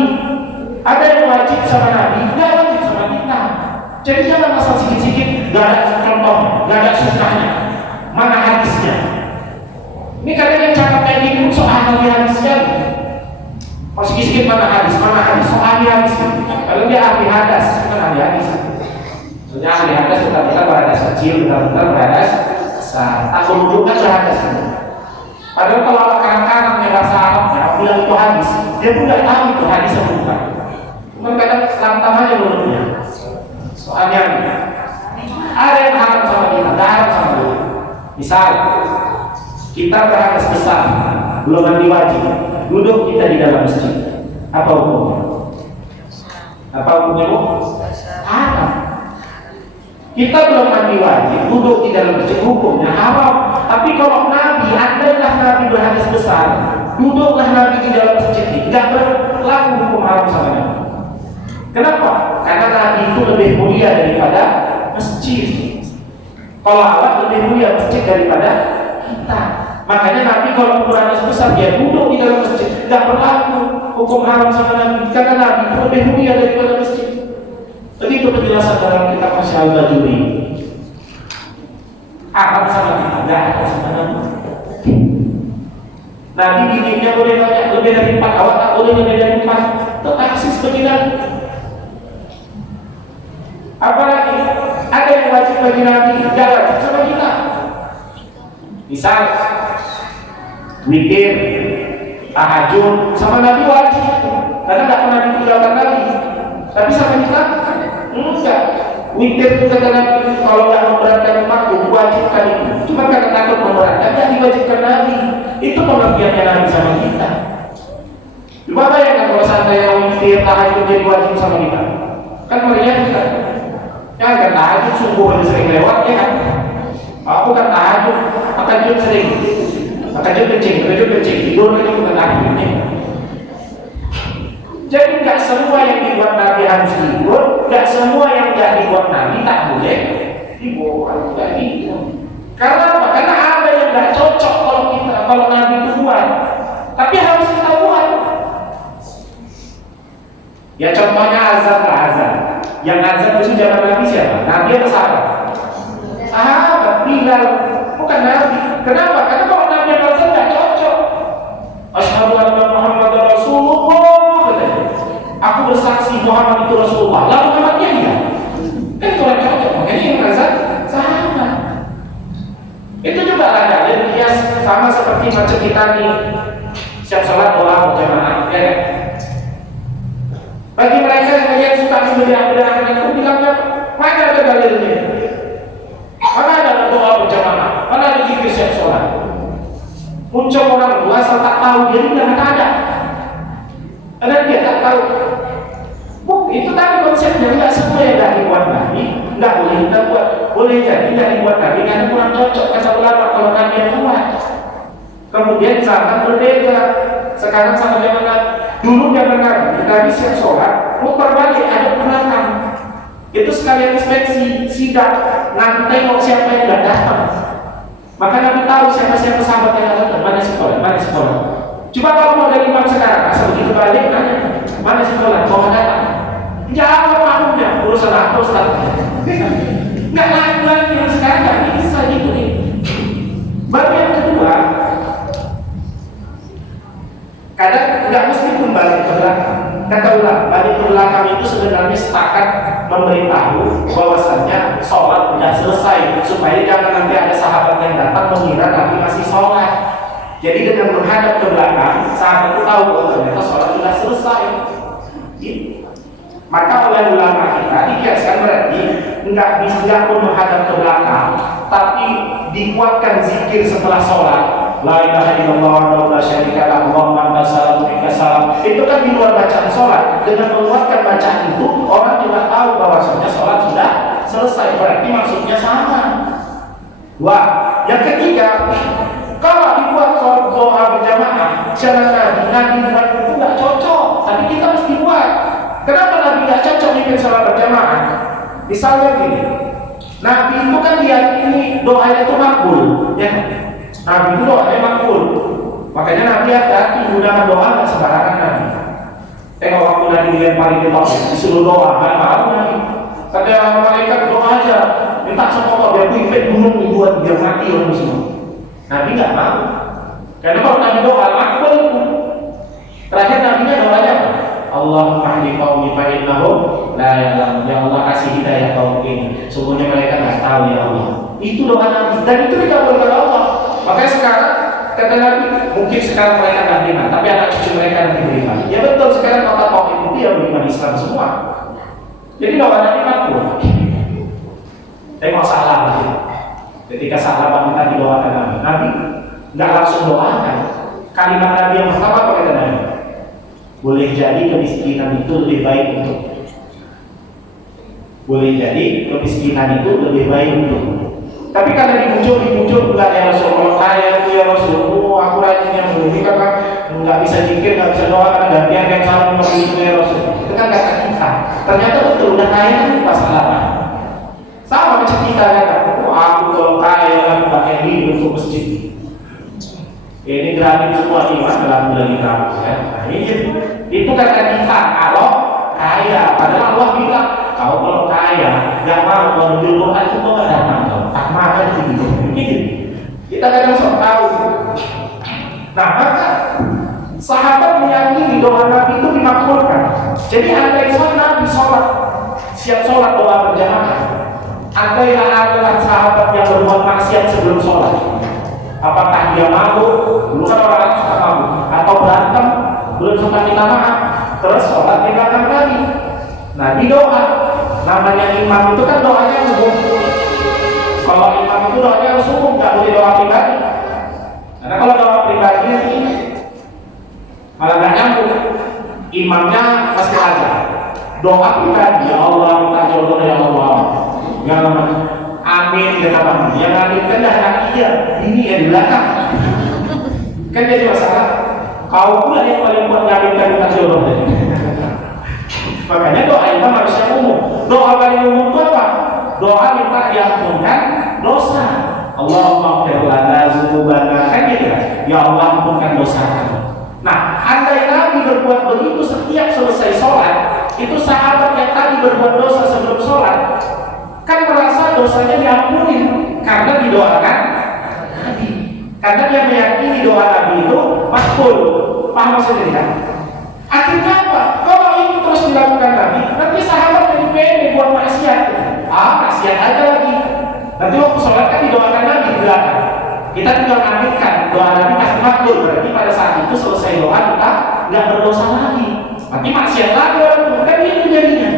Ada yang wajib sama Nabi, nggak wajib sama kita. Jadi jangan asal sikit-sikit, nggak ada contoh, nggak ada sunnahnya. Mana hadisnya? Ini kadang yang cakap kayak gini soal ahli hadis kan. Mau sikit-sikit mana hadis, soal ahli hadis. Kalau dia ahli hadas, bukan ahli hadis. Soalnya ahli hadas benar-benar berhadas kecil, benar-benar berhadas besar. Takut wudhu kan berhadas. Padahal kalau kanan-kanan yang bahasa Arabnya bilang itu hadis, dia pun nggak tahu itu hadis atau bukan. Cuma kadang selantam aja mulutnya. Soalnya ada yang haram sama kita, nggak haram sama Misal kita berhadas besar, belum mandi wajib, duduk kita di dalam masjid, apa hukumnya? Apa hukumnya, Bu? Haram. Kita belum mandi wajib, duduk di dalam masjid, hukumnya haram. Tapi kalau Nabi, andailah Nabi berhadas besar, duduklah Nabi di dalam masjid, tidak berlaku hukum haram sama Nabi. Kenapa? Karena Nabi itu lebih mulia daripada masjid. Kalau Allah lebih mulia masjid daripada kita. Makanya Nabi kalau berhadas besar, dia duduk di dalam masjid, tidak berlaku hukum haram sama Nabi. Karena Nabi itu lebih mulia daripada masjid. Begitu penjelasan dalam kitab Masyal Bajuri. Haram sama kita, tidak ada sama Nabi. Nabi giginya boleh banyak, lebih dari 4, awak tak boleh lebih dari 4. Tertaksis bagi Nabi. Apalagi ada yang wajib bagi Nabi, tidak wajib sama kita. Misal witir, tahajud sama Nabi wajib, karena tidak pernah ditinggalkan Nabi. Tapi sama kita enggak. Witir itu kata Nabi, kalau tidak memberatkan umatku wajib kali itu. Cuma karena takut memberatkan, tidak diwajibkan Nabi. Itu pengertiannya Nabi sama kita. Coba bayangkan kalau seandainya witir, tahajud jadi wajib sama kita, kan meriah kita. Ya kan tahajud subuh aja sering lewat, ya kan? Aku kan tahajud sering, tahajud kencing, tidur itu bukan tahajudnya. Jadi nggak semua yang dibuat Nabi harus tidur, nggak semua yang nggak dibuat Nabi tak boleh dibuat, nggak gitu. Karena apa? Karena ada yang nggak cocok kalau Nabi itu buat, tapi harus kita buat. Ya contohnya azan lah, azan. Yang azan itu zaman Nabi siapa? Nabi atau sahabat? Sahabat, Bilal, bukan Nabi. Kenapa? Karena kalau Nabi yang azan nggak cocok. Asyhadu anna Muhammadar Rasulullah, katanya. Aku bersaksi Muhammad itu Rasulullah. Lalu Muhammadnya dia. Kan kurang cocok. Makanya yang azan sahabat. Itu juga ada. Dan dia sama seperti macam kita nih. Siap sholat doa berjamaah. Ya. Bagi mereka yang suka memberiak-beriakan itu bilangnya, mana ada dalilnya? Mana ada doa berjamaah? Mana ada zikir siap sholat? Muncul orang tua asal tak tahu, jadi tidak ada. Karena dia tak tahu. Itu tadi konsepnya, tidak semua yang tidak dibuat Nabi, tidak boleh kita buat. Boleh jadi tidak dibuat Nabi karena kurang cocok kata ulama kalau Nabi yang buat. Kemudian zaman berbeda. Sekarang sama zaman Nabi. Dulu zaman Nabi siap sholat, muter balik ada penantang. Itu sekalian inspeksi, sidak, nanti tengok siapa yang tidak datang. Maka Nabi tahu siapa-siapa sahabat yang datang. Mana sekolah? Coba kalau mau dari imam sekarang, asal begitu balik, nanya, mana sekolah? Mau datang? Jawab makmumnya, urusan apa Ustaz? Nggak lagi yang sekarang nggak bisa gitu nih. Baru yang kedua, kadang nggak mesti pun balik ke belakang. Kata ulama, balik ke belakang itu sebenarnya sepakat memberitahu bahwasannya sholat sudah selesai, supaya jangan nanti ada sahabat yang datang mengira Nabi masih sholat. Jadi dengan menghadap ke belakang, sahabat itu tahu bahwa ternyata sholat sudah selesai. Maka oleh ulama kita dikiaskan berarti nggak pun menghadap ke belakang, tapi dikuatkan zikir setelah sholat. La ilaha illallah wa la syarika lahu Allahumma anta salam minka salam. Itu kan di luar bacaan sholat. Dengan menguatkan bacaan itu, orang juga tahu bahwasanya sholat sudah selesai. Berarti maksudnya sama. Wah, yang ketiga, kalau dibuat sholat doa berjamaah, syarat Nabi buat itu nggak cocok, tapi kita mesti buat. Kenapa Nabi nggak cocok bikin sholat berjamaah? Misalnya gini, Nabi itu kan diyakini doanya itu makbul, ya. Nabi itu doanya makbul. Makanya Nabi hati-hati menggunakan doa nggak sembarangan Nabi. Tengok waktu Nabi dilempari di bawah, disuruh doa, nggak mau Nabi. Kata malaikat doa aja, minta sama Allah biar kuifet gunung dibuat biar mati orang semua. Nabi nggak mau. Karena kalau Nabi doa makbul. Terakhir Nabi-nya doanya apa? Allahumma hdi qaumi fa innahum la ya'lamun. Ya Allah kasih hidayah kaum ini. Sungguhnya mereka nggak tahu ya Allah. Itu doa Nabi dan itu dikabulkan oleh Allah. Makanya sekarang kata Nabi, mungkin sekarang mereka nggak beriman, tapi anak cucu mereka nanti beriman. Ya betul, sekarang kota tauhid itu ya beriman Islam semua. Jadi doa Nabi makbul. Tengok salah lagi. Ketika sahabat minta didoakan Nabi, Nabi nggak langsung doakan. Kalimat Nabi yang pertama apa kata Nabi? Boleh jadi kemiskinan itu lebih baik untuk. Boleh jadi kemiskinan itu lebih baik untuk. Tapi karena dibujuk enggak ya Rasul, kalau kaya itu ya Rasul, aku rajin yang ini karena nggak bisa zikir, nggak bisa doa, karena gantian yang salah itu ya Rasul. Itu kan kata kita. Ternyata betul udah kaya itu masalah. Sama macam kita kata, aku kalau kaya kan pakai ini untuk masjid. Ini gratis semua iman dalam bulan gratis ya. Nah, itu kata kita kalau kaya, padahal Allah bilang kau kalau kaya nggak mau menunjuk Quran itu nggak datang, tak makan gitu. Kita kadang sok tahu. Nah maka sahabat meyakini doa Nabi itu dimakbulkan. Jadi andai Nabi sholat, siap sholat doa berjamaah. Andai adalah sahabat yang berbuat maksiat sebelum sholat, apakah dia mabuk? Dulu kan orang suka mabuk, atau berantem, belum sempat minta maaf, terus sholat di belakang Nabi. Nah di doa, namanya imam itu kan doanya umum. Kalau imam itu doanya harus umum, nggak boleh doa pribadi. Karena kalau doa pribadi ini malah nggak nyambung. Imamnya pasti aja. Doa pribadi, ya Allah minta jodoh ya Allah. Yang namanya amin ya kapan? Yang amin kan dah iya, ini yang di belakang. Kan jadi masalah. Kau pula yang paling kuat ngaminkan minta jodoh. Makanya doa imam harusnya umum. Doa paling umum itu apa? Doa minta diampunkan dosa. Allahumma ighfir lana dzunubana, kan gitu kan? Ya Allah ampunkan dosa kami. Nah, andai Nabi berbuat begitu setiap selesai sholat, itu sahabat yang tadi berbuat dosa sebelum sholat kan merasa dosanya diampuni karena didoakan Nabi. Karena dia meyakini doa Nabi itu makbul. Paham maksudnya kan? Akhirnya apa? Kalau ini terus dilakukan Nabi, nanti sahabat yang pede buat maksiat. Maksiat aja lagi. Nanti waktu sholat kan didoakan Nabi di belakang. Kita tinggal aminkan doa Nabi pasti makbul. Berarti pada saat itu selesai doa kita nggak berdosa lagi. Nanti maksiat lagi orang itu kan itu jadinya.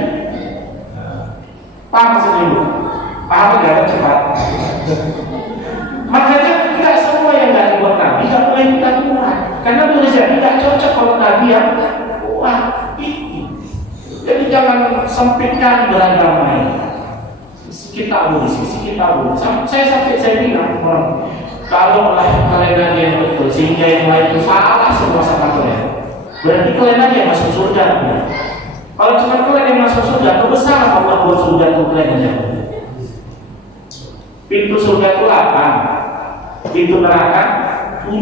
Paham maksudnya ibu? Paham nggak? Cepat. Makanya tidak semua yang nggak dibuat Nabi nggak boleh kita buat. Karena boleh jadi nggak cocok kalau Nabi yang wah ini. Jadi jangan sempitkan beragama ini. Sisi kita boleh. Saya bilang kalau kalian aja yang betul sehingga yang lain itu salah semua sama kalian. Berarti kalian aja yang masuk surga. Kalau cuma kalian yang masuk surga, kebesaran Allah buat surga itu kalian aja. Pintu surga itu 8, pintu neraka 7.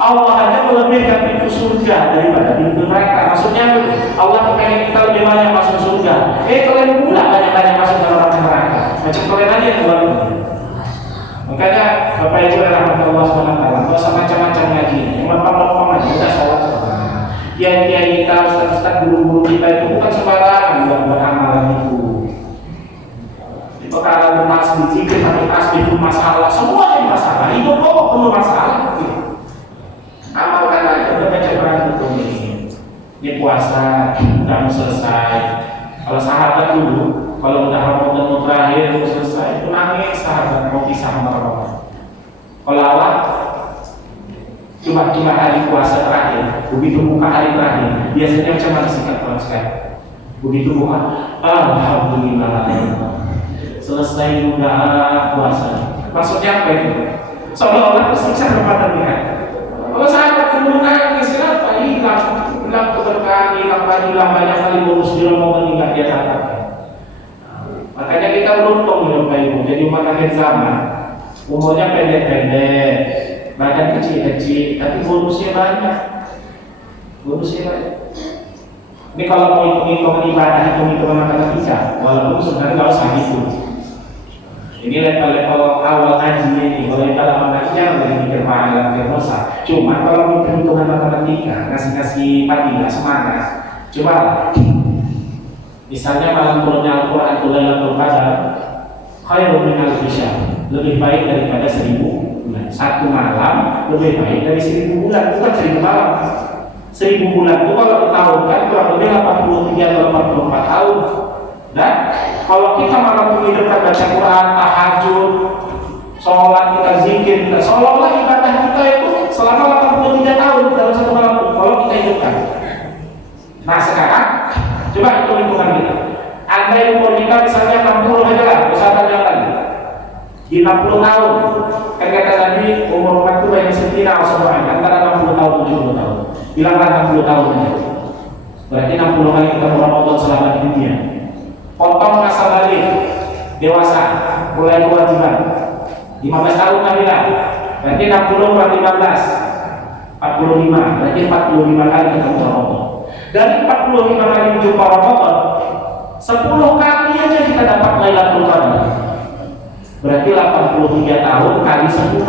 Allah aja melebihkan pintu surga daripada pintu neraka. Maksudnya Allah pengen kita lebih banyak masuk surga. Kalian pula banyak-banyak masuk ke neraka. Macam kalian aja yang buat itu. Makanya Bapak Ibu rahmatullah SWT, nggak usah macam-macam ngaji. Yang lempar-lempar aja udah sholat. Kiai-kiai kita, ustaz-ustaz, guru-guru kita itu bukan sembarangan buat amalan itu. Perkara bermaksud zikir, tapi tasbih itu masalah, semuanya masalah. Hidup kok penuh masalah. Amalkan aja, udah baca Quran itu ini puasa, udah mau selesai. Kalau sahabat dulu, kalau udah Ramadan terakhir mau selesai, itu nangis sahabat mau pisah sama Ramadan. Kalau awal cuma hari puasa terakhir, begitu buka hari terakhir, biasanya macam mana sikap orang sekarang? Begitu buka, alhamdulillah, selesai udah puasa. Maksudnya apa itu? Seolah-olah tersiksa Ramadan ya. Kalau sahabat dulu nangis, kenapa hilang keberkahan, hilang banyak kali bonus di Ramadan nggak dia dapatkan. Makanya kita beruntung ya Bapak Ibu, jadi umat akhir zaman, umurnya pendek-pendek, badan kecil-kecil, tapi bonusnya banyak. Ini kalau mau hitung-hitungan ibadah, hitung-hitungan matematika, walaupun sebenarnya nggak usah hitung. Ini level-level awal ngajinya ini. Kalau kita lama ngaji jangan dari mikir pahala, mikir dosa. Cuma kalau hitung-hitungan matematika, ngasih padilah semangat. Coba, misalnya malam turunnya Al-Quran itu Lailatul Qadar, khairun min alfi syahr, lebih baik daripada 1000 bulan. Satu malam lebih baik dari 1000 bulan, bukan 1000 malam. 1000 bulan itu kalau tahun kan kurang lebih 83 atau 84 tahun. Dan kalau kita malam menghidupkan baca Quran, tahajud, sholat, kita zikir, kita seolah-olah ibadah kita itu selama 83 tahun dalam satu malam kalau kita hidupkan. Nah sekarang coba hitung-hitungan kita. Andai umur kita misalnya 60 aja lah, misalnya tadi di 60 tahun, kan kata Nabi umur umat itu banyak setina semuanya antara 60 tahun 70 tahun. Bilanglah 60 tahun aja. Berarti 60 kali kita Ramadan selama di dunia. Potong masa balik dewasa, mulai kewajiban 15 tahun Nabi lah. Berarti 60 per 15 45, berarti 45 kali kita Ramadan. Dari 45 kali jumpa Ramadan 10 kali aja kita dapat Lailatul Qadar. Berarti 83 tahun kali 10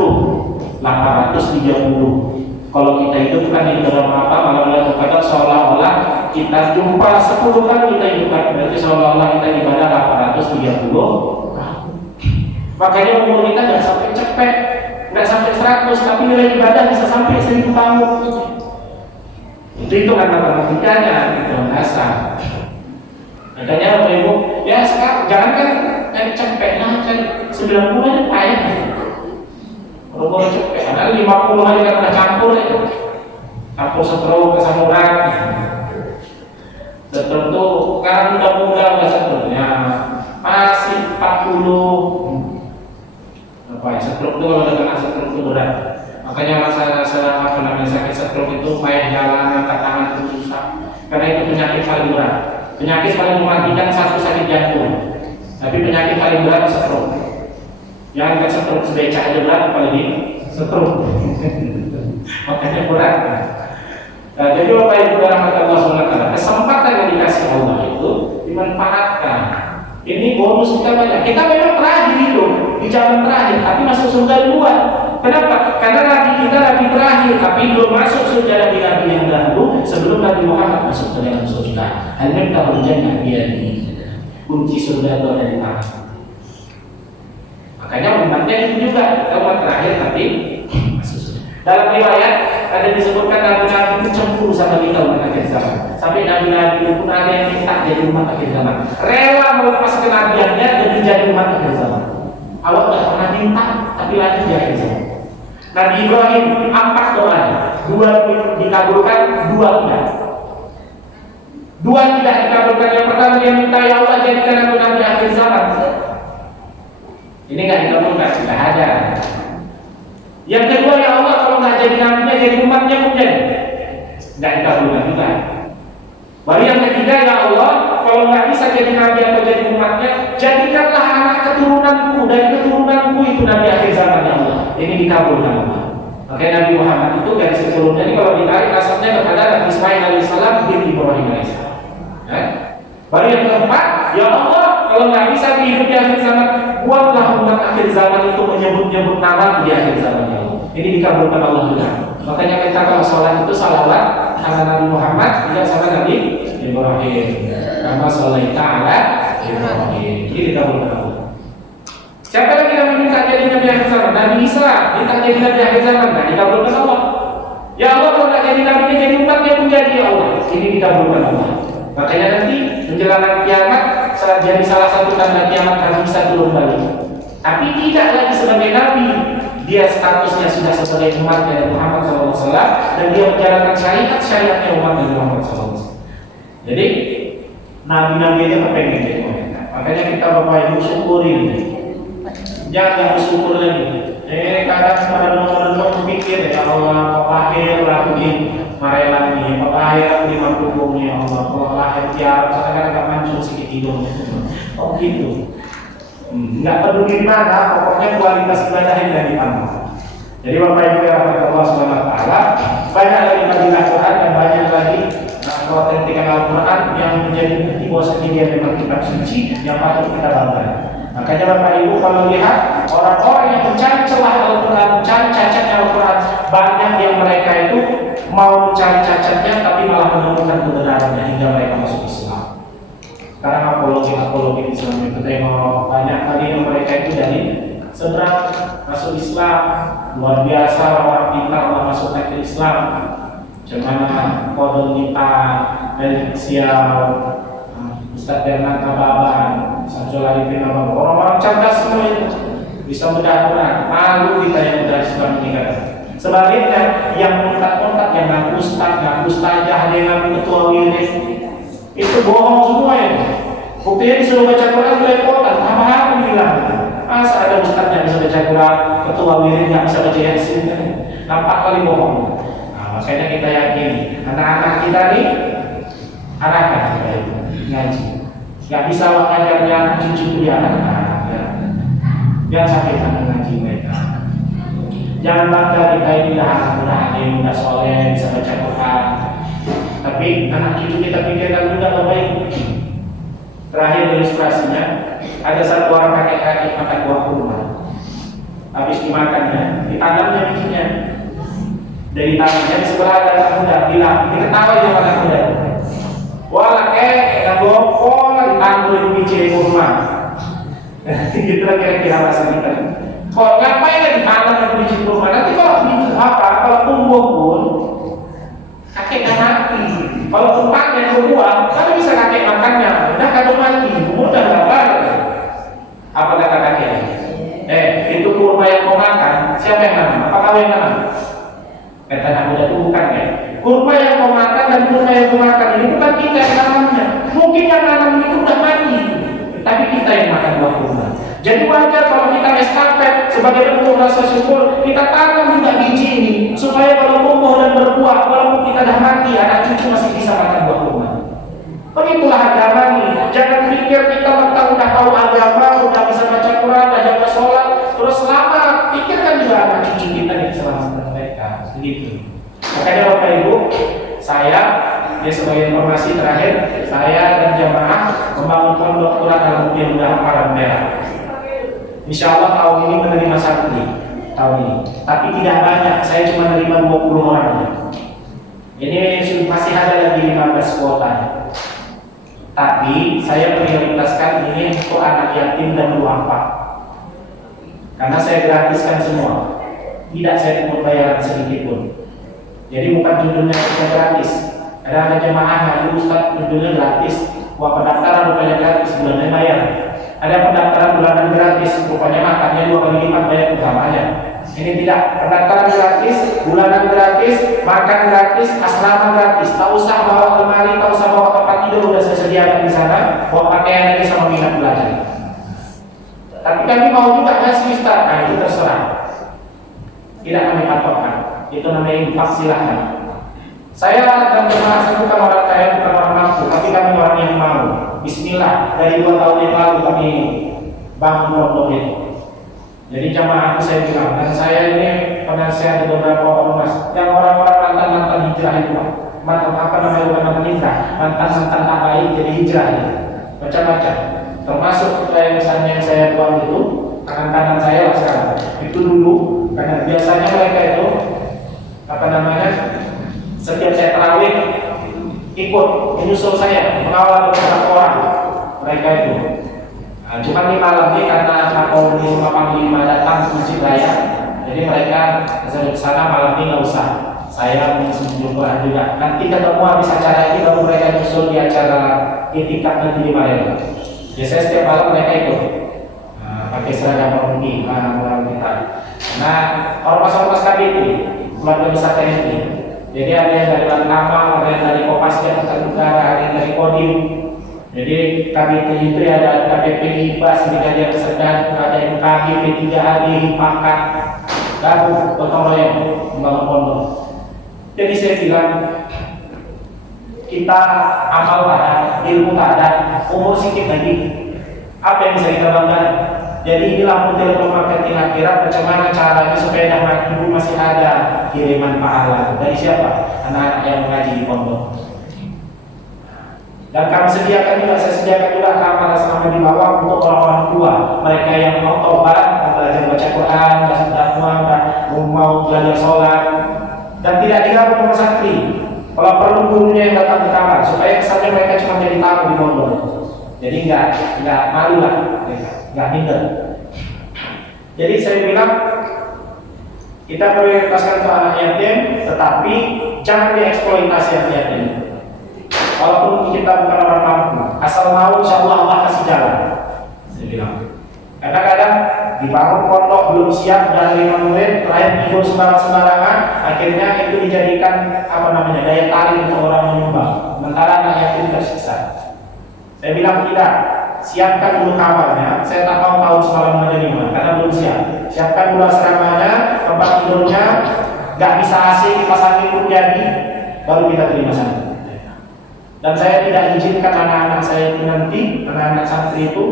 830. Kalau kita hidupkan di dalam malam Lailatul Qadar seolah-olah kita jumpa 10 kali kita hidupkan, berarti seolah-olah kita ibadah 830. Makanya umur kita nggak sampai cepet, nggak sampai 100, tapi nilai ibadah bisa sampai 1000 tahun. Itu kan matematikanya, itu dasar. Makanya Bapak Ibu, ya sekarang jangan kan cepet, nah kan 90 aja payah. Kalau mau cepet, karena 50 aja kan udah campur itu, campur stroke, asam urat. Stroke tuh sekarang udah muda nggak stroke-nya, masih 40. Apa ya, stroke itu kalau udah kena stroke itu berat. Makanya masalah sakit stroke itu payah jalan, angkat tangan itu susah. Karena itu penyakit paling berat. Penyakit paling mematikan satu sakit jantung, tapi penyakit paling berat stroke. Yang angkat stroke sebeca aja berat, apalagi stroke. Makanya berat. Nah, jadi Bapak Ibu rahmat Allah SWT, kesempatan yang dikasih Allah itu dimanfaatkan. Ini bonus kita banyak. Kita memang terakhir hidup di zaman terakhir, tapi masuk surga duluan. Kenapa? Karena Nabi kita Nabi terakhir, tapi belum masuk surga Nabi yang dahulu sebelum Nabi Muhammad masuk ke dalam surga. Al-Miftahul Jannah biyadihi. Kunci surga itu ada di tangan. Makanya umatnya itu juga umat terakhir tapi masuk surga. Dalam riwayat ada disebutkan Nabi-Nabi itu cemburu sama kita umat akhir zaman. Sampai Nabi-Nabi itu pun ada yang minta jadi umat akhir zaman, rela melepas kenabiannya demi jadi umat akhir zaman. Allah tidak pernah minta, tapi lanjut di akhir zaman. Nabi Ibrahim 4 doa, 2 dikabulkan, 2 tidak. 2 tidak dikabulkan. Yang pertama dia minta, ya Allah jadikan aku nabi akhir zaman. Ini nggak dikabulkan, sudah ada. Yang kedua, ya Allah kalau nggak jadi nabinya, jadi umatnya pun jadi. Nggak dikabulkan juga. Baru yang ketiga, ya Allah kalau nggak bisa jadi nabi atau jadi umatnya, jadikanlah anak keturunanku dari keturunanku itu nabi akhir zaman, ya Allah. Ini dikabulkan Allah. Makanya Nabi Muhammad itu garis keturunannya ini kalau ditarik nasabnya kepada Nabi Ismail alaihissalam bin Ibrahim alaihissalam. Baru yang keempat, ya Allah kalau nggak bisa hidup di akhir zaman, buatlah umat akhir zaman itu menyebut-nyebut nama di akhir zaman, ya Allah. Ini dikabulkan Allah juga. Makanya kita kalau sholat itu salawat ala Nabi Muhammad, tidak sama Nabi Ibrahim. Karena sholat ala Ibrahim. Ini dikabulkan Allah. Siapa lagi yang minta jadi Nabi akhir zaman? Nabi Isa minta jadi Nabi akhir zaman, nah dikabulkan Allah. Ya Allah kalau tidak jadi Nabi jadi umatnya pun jadi, ya Allah. Ini dikabulkan Allah. Makanya nanti menjelang kiamat jadi salah satu tanda kiamat Nabi Isa turun balik. Tapi tidak lagi sebagai Nabi, dia statusnya sudah sebagai umat dari Muhammad SAW dan dia menjalankan syariatnya umat dari Muhammad SAW. Jadi Nabi-Nabi itu kepengen jadi komentar. Makanya kita Bapak Ibu syukurin. Jangan bersyukur lagi. Kadang merenung mikir, ya Allah, kok lahir lakuin marah lagi, kok lahir di mangkuknya, ya Allah, kok lahir tiap kadang-kadang gak mancung sedikit hidung. Oh gitu. Nggak peduli mana, pokoknya kualitas ibadah yang dari mana. Jadi Bapak Ibu yang Allah SWT, banyak lagi bagian Quran dan banyak lagi keautentikan Al-Quran yang menjadi bukti bahwa dia memang kitab suci yang patut kita banggakan. Makanya Bapak Ibu kalau lihat orang-orang yang mencari celah Al-Quran, mencari cacatnya Al-Quran, banyak yang mereka itu mau mencari cacatnya tapi malah menemukan kebenarannya hingga mereka masuk Islam. Sekarang apologi Islam itu tengok banyak kali yang mereka itu dari seberang masuk Islam, luar biasa orang pintar orang masuk ke Islam. Cuman Kodol Nipa, Elik Siau, Ustadz Bernard Kababan, Samsul Arifin, orang-orang cerdas semua itu bisa bedah Quran, malu kita yang udah sudah meninggal. Sebaliknya yang kontak-kontak yang ngaku ustaz, ngaku ustazah, ada yang ngaku ketua wilayah, itu bohong semua ya. Buktinya disuruh baca Quran belepotan, apa bilang? Masa ada ustaz yang bisa baca Quran, ketua wilayah nggak bisa baca Yasin? Nampak kali bohong. Nah, makanya kita yakin anak-anak kita nih arahkan supaya ngaji. Nggak bisa ngajarnya cucu dia anak-anak. Jangan sakit hati ngaji mereka. Jangan bangga kita ini dah anak-anak yang udah soleh bisa baca Quran. Tapi anak cucu kita pikirkan juga baik. Terakhir ilustrasinya, ada satu orang kakek-kakek makan buah kurma. Habis dimakannya, ditanamnya bijinya. Dari tangannya di sebelah ada anak muda bilang, diketawa aja anak muda. Wah, nggak bokol, ditanggulin biji kurma. Gitu lah kira-kira bahasa kita. Kok ngapain lagi ditanam biji kurma? Nanti kalau biji apa? Kalau tumbuh pun kakek nggak mati. Kalau tumpahnya berbuah, kan bisa kakek makannya. Udah kado mati, mudah nggak apa? Apa kata kakek? Itu kurma yang mau makan, siapa yang nanam? Apa kau yang nanam? Kata anak muda itu bukan ya. Kurma yang mau makan dan kurma yang mau makan ini bukan kita yang nanamnya. Mungkin yang nanam itu udah mati, tapi kita yang makan buah kurma. Jadi wajar kalau kita estafet sebagai bentuk rasa syukur, kita tanam juga biji ini supaya kalau tumbuh dan berbuah, walaupun kita dah mati, anak cucu masih bisa makan buah kurma. Begitulah agama ini. Jangan pikir kita mentang udah tahu agama, udah bisa baca Quran, udah jaga sholat, terus selamat. Pikirkan juga anak cucu kita yang selamat mereka. Begitu. Makanya Bapak Ibu, saya sebagai informasi terakhir, saya dan jamaah membangun pondok Quran Al-Mu'min Mudah Param Merah. Insya Allah tahun ini menerima santri tahun ini, tapi tidak banyak. Saya cuma menerima 20 orang. Ini masih ada lagi 15 kuotanya. Tapi saya prioritaskan ini untuk anak yatim dan duafa, karena saya gratiskan semua. Tidak saya pungut bayaran sedikit pun. Jadi bukan judulnya kita gratis. Ada jemaah ngaji Ustaz judulnya gratis. Wah, pendaftaran rupanya gratis, bulannya bayar. Ada pendaftaran bulanan gratis, rupanya makannya 2 kali lipat bayar utamanya. Ini tidak, pendaftaran gratis, bulanan gratis, makan gratis, asrama gratis. Tak usah bawa lemari, tak usah bawa tempat tidur, udah saya sediakan di sana. Bawa pakaian aja sama minat belajar. Tapi kami mau juga ngasih Ustaz, nah itu terserah. Tidak kami patokkan. Itu namanya infak, silahkan. Saya dan jemaah saya bukan orang kaya, bukan orang mampu, tapi kami orang yang mau. Bismillah, dari 2 tahun yang lalu kami bangun pondok itu. Jadi jamaah saya bilang, dan saya ini penasihat di beberapa ormas yang orang-orang mantan hijrah itu, mantan apa namanya, bukan mantan hijrah, mantan tak baik jadi hijrah itu. Macam-macam. Termasuk misalnya yang saya buang itu, tangan saya lah sekarang. Itu dulu, karena biasanya mereka itu apa namanya, setiap saya tarawih ikut menyusul saya, mengawal beberapa orang mereka itu. Nah, cuma di malam ini karena Kapolri sama Panglima datang ke Masjid Raya, jadi mereka ke sana malam ini nggak usah. Saya menunjukkan Quran juga. Nanti ketemu habis acara ini baru mereka nyusul di acara itikaf nanti di Malaysia. Jadi saya setiap malam mereka ikut. Pakai seragam orangnya, orang kita. Nah, ormas-ormas KBP, keluarga besar TNI. Jadi ada yang dari Lantamal, ada yang dari Kopasda Angkatan Udara, ada yang dari Kodim. Jadi KBP itu ada KBP Hibas, Brigadier Sedang, ada yang KB, P3AD, Hipakat, gabung gotong royong membangun pondok. Jadi saya bilang kita amal tak ada, ilmu tak ada, umur sedikit lagi. Apa yang bisa kita banggakan? Jadi inilah model marketing akhirat, bagaimana caranya supaya dalam ibu masih ada kiriman pahala. Dari siapa? Anak-anak yang mengaji di pondok. Dan kami sediakan juga, saya sediakan juga kamar asrama di bawah untuk orang-orang tua, mereka yang mau tobat, mau belajar baca Quran, belajar dakwah, mau belajar sholat, dan tidak digabung sama santri. Kalau perlu gurunya yang datang ke kamar, supaya kesannya mereka cuma jadi tamu di pondok. Jadi nggak malu lah, nggak minder. Jadi saya bilang kita prioritaskan untuk anak yatim, tetapi jangan dieksploitasi anak yatim. Walaupun kita bukan orang mampu, asal mau, insya Allah Allah kasih jalan. Saya bilang. Kadang-kadang dibangun pondok belum siap dan 5 murid, terakhir tidur sembarangan, akhirnya itu dijadikan daya tarik untuk orang menyumbang. Sementara anak yatim tersiksa. Saya bilang tidak, siapkan dulu kamarnya. Saya tak mau tahu semalam menjadi mana karena belum siap. Siapkan dulu asramanya, tempat tidurnya, nggak bisa AC kipas angin pun jadi, baru kita terima sana. Dan saya tidak izinkan anak-anak saya itu nanti, anak-anak santri itu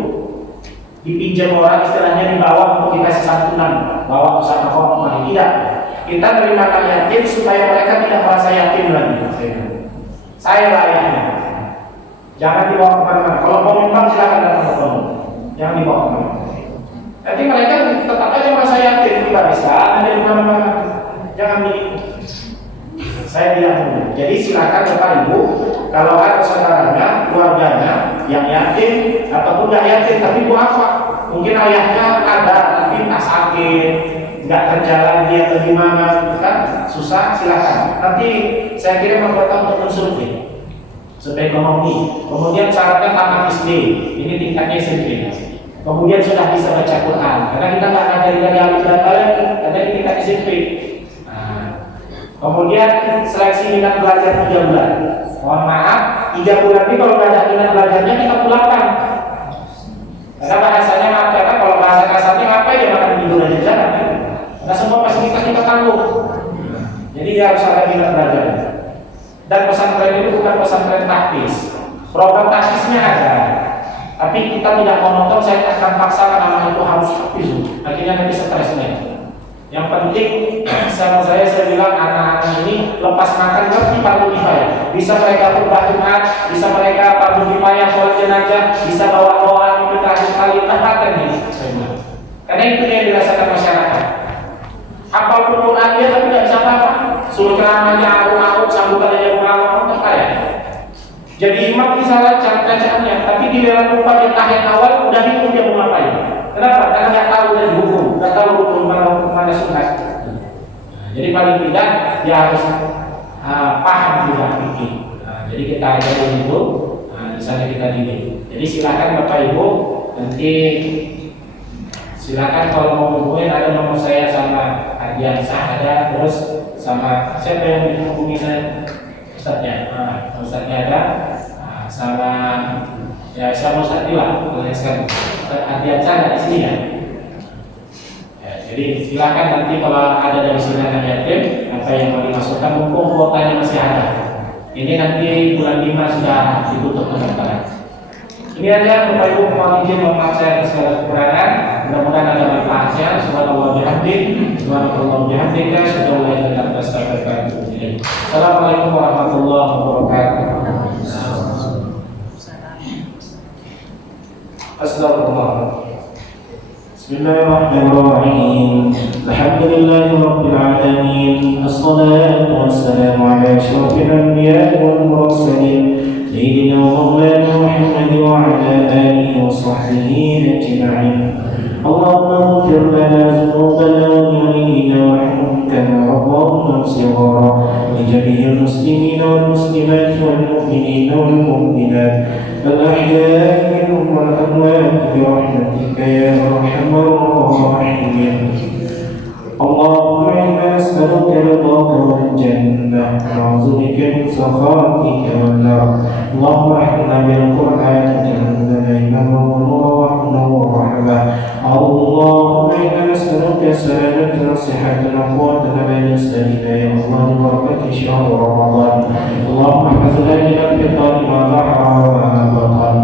dipinjam orang, istilahnya dibawa untuk dikasih santunan, bawa ke sana kemari. Tidak, kita terima anak yatim supaya mereka tidak merasa yatim lagi. Saya layaknya, jangan dibawa kemana-mana. Kalau mau nyumbang silakan datang ke pondok, jangan dibawa kemana-mana. Nanti mereka tetap aja merasa yatim, tidak bisa ada di mana-mana. Jangan begitu. Saya bilang, jadi silakan Bapak Ibu, kalau ada saudaranya, keluarganya yang yatim ataupun nggak yatim tapi duafa, mungkin ayahnya ada tapi tak sakit, nggak terjalan dia ke gimana, kan susah, silakan. Nanti saya kirim anggota untuk mensurvei supaya ekonomi. Kemudian syaratnya tamat SD, ini tingkatnya SMP. Kemudian sudah bisa baca Quran, karena kita nggak ngajari dari alif dan ba lagi, ada di tingkat SMP. Kemudian seleksi minat belajar 3 bulan. Mohon maaf, 3 bulan ini kalau nggak ada minat belajarnya kita pulangkan. Karena bahasanya maaf, karena kalau bahasa kasarnya ngapain ya makan tidur aja jalan. Karena semua fasilitas kita tanggung. Jadi dia harus ada minat belajar. Dan pesantren itu bukan pesantren taktis. Program taktisnya ada, tapi kita tidak monoton. Saya akan paksakan anak itu harus taktis. Akhirnya nanti stresnya. Yang penting sama saya bilang anak-anak ini lepas makan ngerti fardu kifayah. Bisa mereka khutbah Jumat, bisa mereka fardu kifayah sholat jenazah, bisa bawa doa itu terakhir kali tempatkan ini. Karena itu yang dirasakan masyarakat. Apapun Quran dia tapi tidak bisa apa-apa. Suruh ceramahnya awal-awal sambutan aja awal-awal terkaya. Jadi imam bisa lancar bacaannya, tapi di dalam lupa dia tahiyat awal udah bingung dia mau ngapain. Kenapa? Karena nggak tahu dari hukum, nggak tahu hukum mana sunat. Jadi paling tidak dia harus paham juga fikih. Jadi kita ajarin itu, di sana kita didik. Jadi silakan Bapak Ibu nanti silakan kalau mau hubungin ada nomor saya sama Adiansa ada, terus sama siapa yang menghubungi saya? Ustadznya, Ustadznya ada, sama ya sama Ustadz Dila, sekarang Adiansa ada di sini ya. Jadi silakan nanti kalau ada dari sini anak yatim apa yang mau dimasukkan, mumpung kuotanya masih ada. Ini nanti bulan 5 sudah ditutup pendaftaran. Ini aja Bapak Ibu, mohon izin mohon saya segala kekurangan. Mudah-mudahan ada manfaatnya. Subhanallah bihamdik, subhanallah bihamdika, asyhadu an la ilaha illa anta astaghfiruka wa atubu ilaik. Assalamualaikum warahmatullahi wabarakatuh. Astagfirullah. Bismillahirrahmanirrahim. Alhamdulillahi rabbil alamin. Assalatu wassalamu ala asyrafil anbiya'i wal mursalin. سيدنا ومولانا محمد وعلى آله وصحبه أجمعين. اللهم اغفر لنا ذنوبنا ولوالدينا وارحمهم كما ربونا صغارا، لجميع المسلمين والمسلمات والمؤمنين والمؤمنات الأحياء منهم والأموات برحمتك يا أرحم الراحمين. اللهم إنا نسألك رضاك والجنة ونعوذ بك من سخطك والنار. اللهم ارحمنا بالقرآن كأننا إماما ونورا ورحمة ورحمة. اللهم إنا نسألك سلامة وصحة وقوة لا نسألك يا الله ببركة شهر رمضان. اللهم احفظنا من الفتن ما ظهر وما بطن.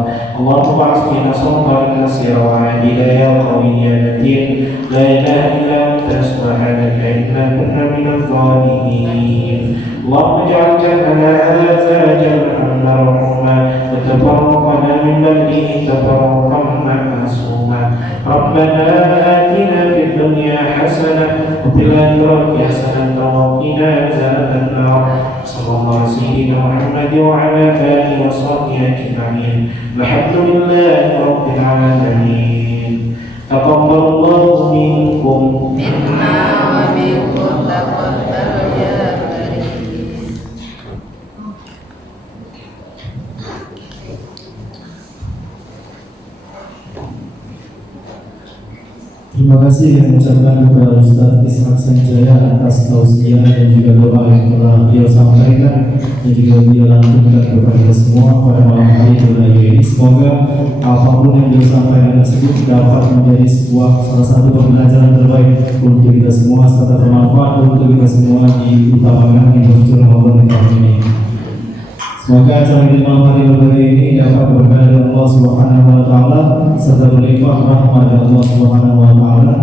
اللهم ابعث فينا صوتا نصيرا وعادلا يا قوي يا متين. لا إله إلا أنت سبحانك إنا كنا من الظالمين. اللهم اجعل جنتنا هذا جنة مرحوما وتفرقنا من بعده تفرقا معصوما. ربنا آتنا في الدنيا حسنة وفي الآخرة حسنة وقنا عذاب النار. صلى الله على سيدنا محمد وعلى آله وصحبه أجمعين. الحمد لله رب العالمين. تقبل الله منكم منا ومنكم تقبل يا كريم. Terima kasih. kasih yang mengucapkan kepada Ustaz Ishak Sanjaya atas tausiah dan juga doa yang telah beliau sampaikan dan juga beliau lantunkan kepada kita semua pada malam hari berbahagia ini. Semoga apapun yang beliau sampaikan tersebut dapat menjadi salah satu pembelajaran terbaik untuk kita semua serta bermanfaat untuk kita semua di utamakan di bulan Ramadan tahun ini. Semoga acara di malam hari berbahagia ini dapat berkah dari Allah Subhanahu wa Ta'ala serta berlimpah rahmat dari Allah Subhanahu wa Ta'ala.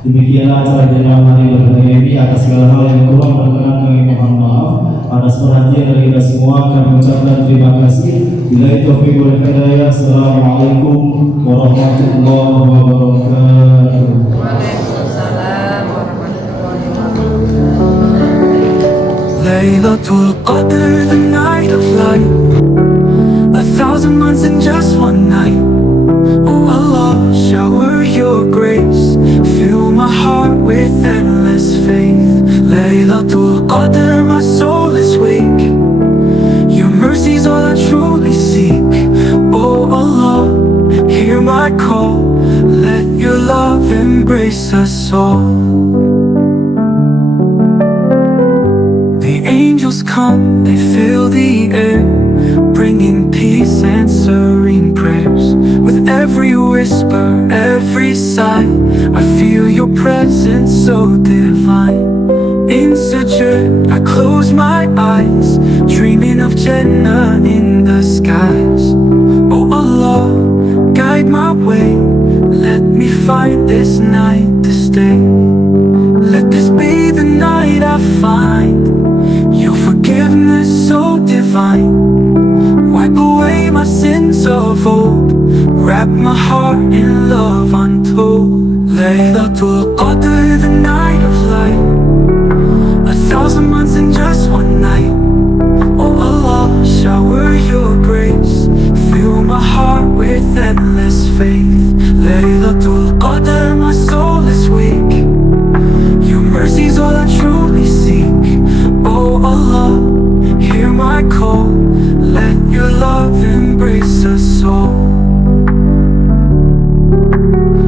Demikianlah acara di malam hari berbahagia ini. Atas segala hal yang kurang berkenan kami mohon maaf. Atas perhatian dari kita semua kami ucapkan terima kasih. Billahi taufiq wal hidayah. Assalamualaikum warahmatullahi wabarakatuh. Waalaikumsalam warahmatullahi wabarakatuh. Laylatul Qadr, the night of light, 1,000 months in just one night. Oh Allah, shower your grace, fill my heart with endless faith. Laylatul Qadr, my soul is weak, your mercy's all I truly seek. Oh Allah, hear my call, let your love embrace us all. The angels come, they fill the air, bringing peace and serene prayers. With every whisper, every sigh, I feel your presence so divine. In sujood, I close my eyes, dreaming of Jannah in the skies. Oh Allah, guide my way, let me find this night to stay. Let this be the night I find your forgiveness so divine. Wipe away my sins of old, wrap my heart in love untold. Laylatul Qadr, the night of light, 1,000 months in just one night. Oh Allah, shower your grace, fill my heart with endless faith. Laylatul Qadr, my soul is weak, your mercy's all I truly seek. Oh Allah, hear my call, let your love embrace us all.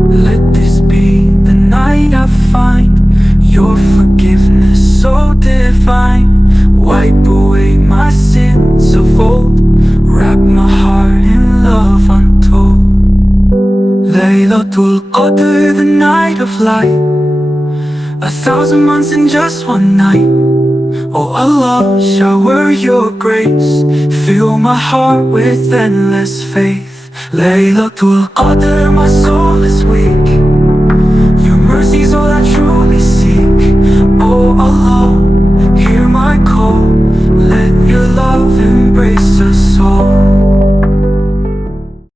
Let this be the night I find your forgiveness so divine. Wipe away my sins of old, wrap my heart in love untold. Laylatul Qadr, the night of light, 1,000 months in just one night. Oh Allah, shower your grace, fill my heart with endless faith. Laylatul Qadr, my soul is weak, your mercy's all I truly seek. Oh Allah,